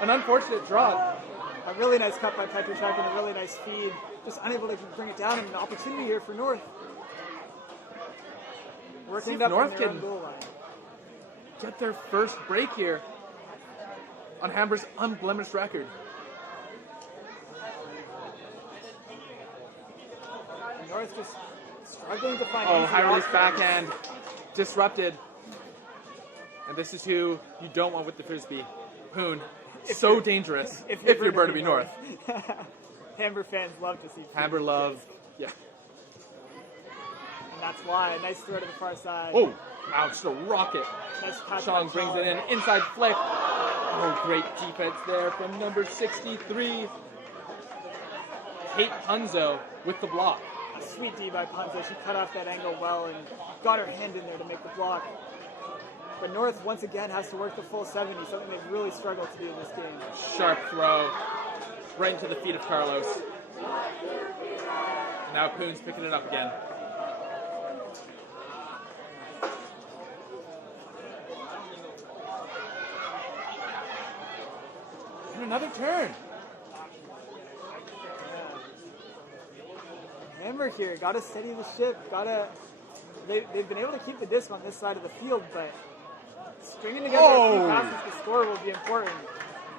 An unfortunate drop. A really nice cut by Petrusek and a really nice feed. Just unable to bring it down, and an opportunity here for North. Working it up North on their can own goal line. get their first break here on Hamber's unblemished record. North just struggling to find. Oh, easy high release offense. backhand disrupted. And this is who you don't want with the frisbee. Poon, so dangerous if you're Burnaby North. Hamber fans love to see. Hamber love, yeah. And that's why. Nice throw to the far side. Oh, wow, just a rocket. Nice catch Chong by brings Chong. it in, inside flick. Oh, great defense there from number 63. Kate Punzo with the block. A sweet D by Punzo. She cut off that angle well and got her hand in there to make the block. But North once again has to work the full 70, something they've really struggled to do in this game. Sharp throw right into the feet of Carlos. Now Poon's picking it up again. And another turn. Hammer here, gotta steady the ship, they've been able to keep the disc on this side of the field, but stringing together a few passes to score will be important.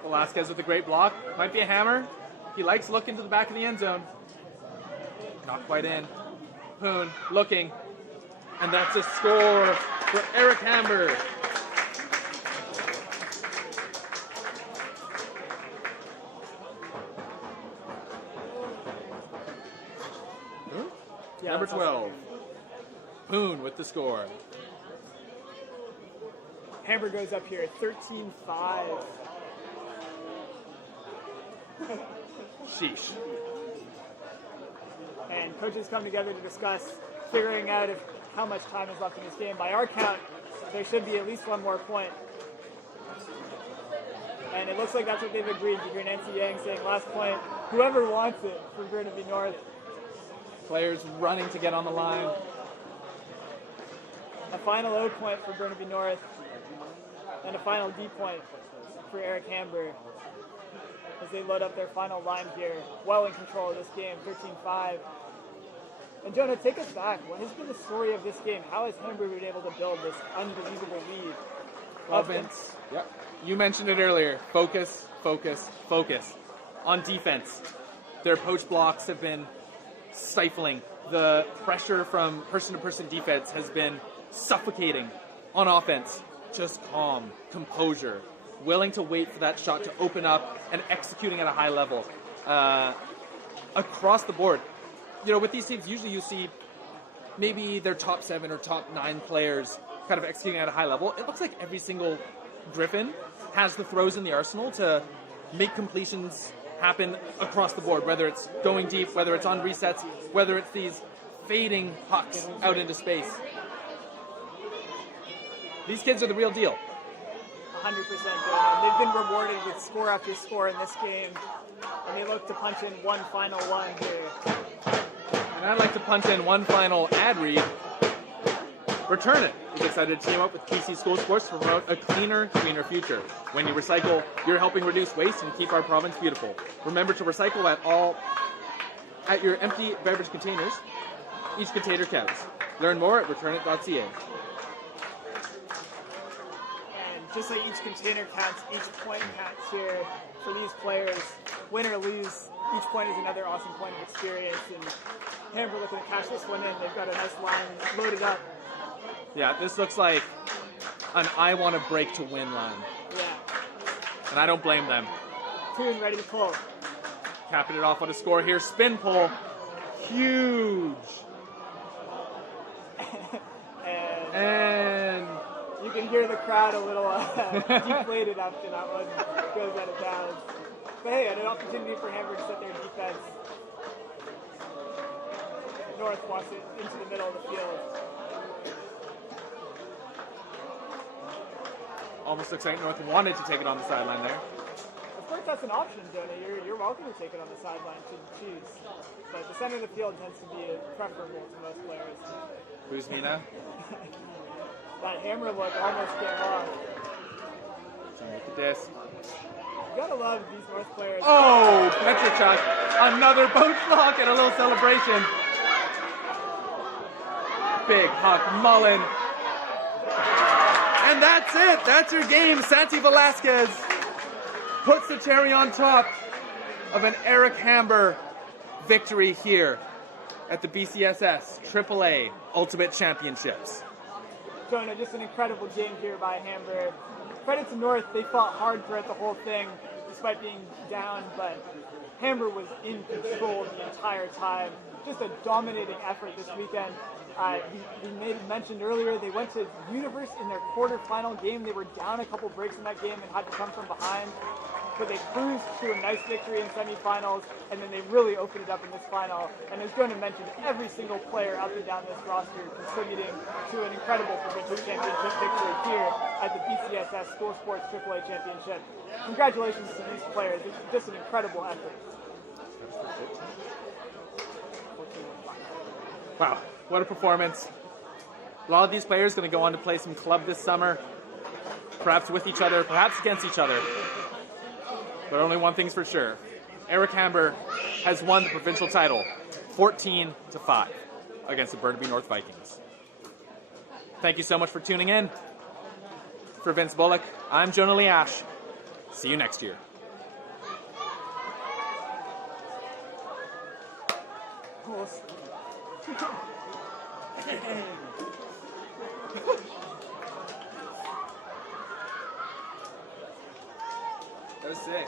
Velasquez with a great block. Might be a hammer. He likes looking to the back of the end zone. Not quite in. Poon looking. And that's a score for Eric Hamber. Yeah, Number that's 12. Poon with the score. Hammer goes up here, 13-5. Sheesh. And coaches come together to discuss figuring out how much time is left in this game. By our count, there should be at least one more point. And it looks like that's what they've agreed. You hear Nancy Yang saying, last point, whoever wants it for Burnaby North. Players running to get on the line. A final O point for Burnaby North. And a final D point for Eric Hamber as they load up their final line here. Well in control of this game, 13-5. And Jonah, take us back. What has been the story of this game? How has Hamber been able to build this unbelievable lead? Well, Vince, you mentioned it earlier. Focus, focus, focus. On defense, their poach blocks have been stifling. The pressure from person-to-person defense has been suffocating. On offense, just calm, composure, willing to wait for that shot to open up and executing at a high level. Across the board, you know, with these teams, usually you see maybe their top 7 or top 9 players kind of executing at a high level. It looks like every single Griffin has the throws in the arsenal to make completions happen across the board, whether it's going deep, whether it's on resets, whether it's these fading pucks out into space. These kids are the real deal. 100%, Jonah. They've been rewarded with score after score in this game, and they look to punch in one final one here. And I'd like to punch in one final ad read. Return It is excited to team up with PC School Sports to promote a cleaner, greener future. When you recycle, you're helping reduce waste and keep our province beautiful. Remember to recycle at your empty beverage containers. Each container counts. Learn more at returnit.ca. Just like each container counts, each point counts here for these players. Win or lose, each point is another awesome point of experience. And Hamber looking to cash this one in. They've got a nice line loaded up. Yeah, this looks like an I want to break to win line. Yeah. And I don't blame them. Poon ready to pull. Capping it off on a score here. Spin pull. Huge. and you can hear the crowd a little deflated after that one goes out of bounds. But hey, an opportunity for Hamber to set their defense. North wants it into the middle of the field. almost looks like North wanted to take it on the sideline there. Of course, that's an option, Jonah. You're welcome to take it on the sideline to choose. But the center of the field tends to be preferable to most players. Who's Mina? That hammer look almost came off. So make the disc. gotta love these North players. Oh, Petrichuk, another boat block and a little celebration. Big Huck Mullen. And that's it. That's your game. Santi Velasquez puts the cherry on top of an Eric Hamber victory here at the BCSS AAA Ultimate Championships. Jonah, just an incredible game here by Hamber. Credit to North, they fought hard throughout the whole thing, despite being down, but Hamber was in control the entire time. Just a dominating effort this weekend. We mentioned earlier, they went to Universe in their quarterfinal game. They were down a couple breaks in that game and had to come from behind, but they cruised to a nice victory in semifinals, and then they really opened it up in this final. And as Jonah mentioned, every single player up and down this roster contributing to an incredible provincial championship victory here at the BCSS School Sports AAA Championship. Congratulations to these players. It's just an incredible effort. Wow, what a performance. A lot of these players going to go on to play some club this summer, perhaps with each other, perhaps against each other. But only one thing's for sure. Eric Hamber has won the provincial title 14-5 against the Burnaby North Vikings. Thank you so much for tuning in. For Vince Bullock, I'm Jonah Lee Ash. See you next year. That was sick.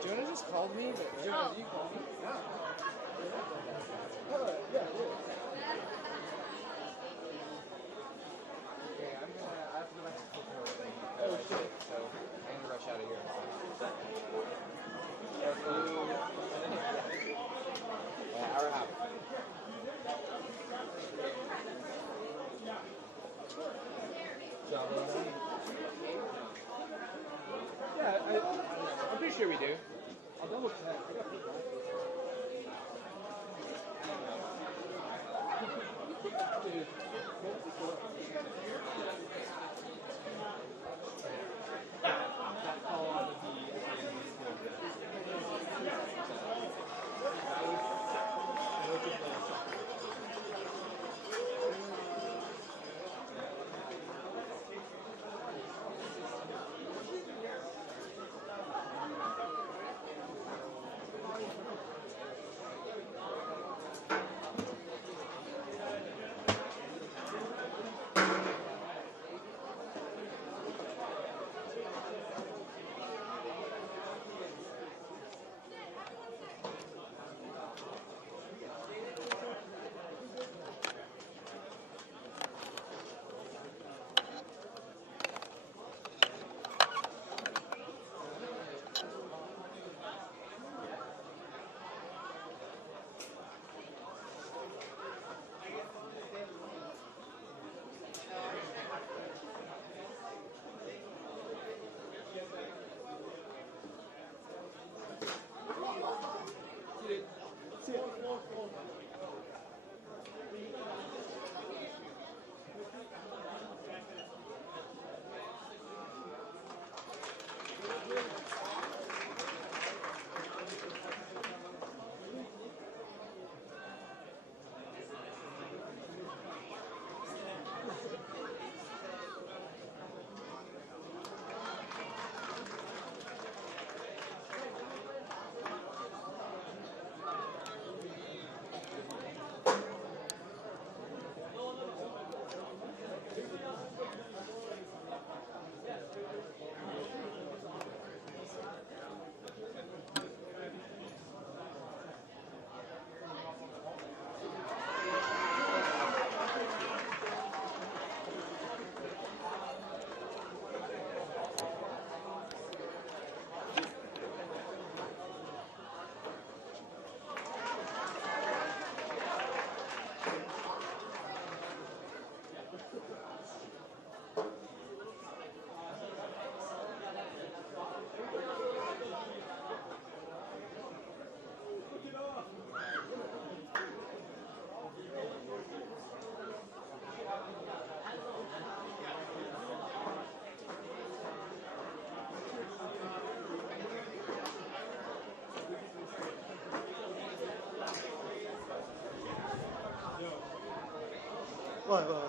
Jonah just called me, but Jonah, you called me? Yeah. Yeah, okay, I have to go back to the hotel thing. Oh, shit. So I'm gonna rush out of here. Hour and a half. Yeah, I'm pretty sure we do. I'll double check. What?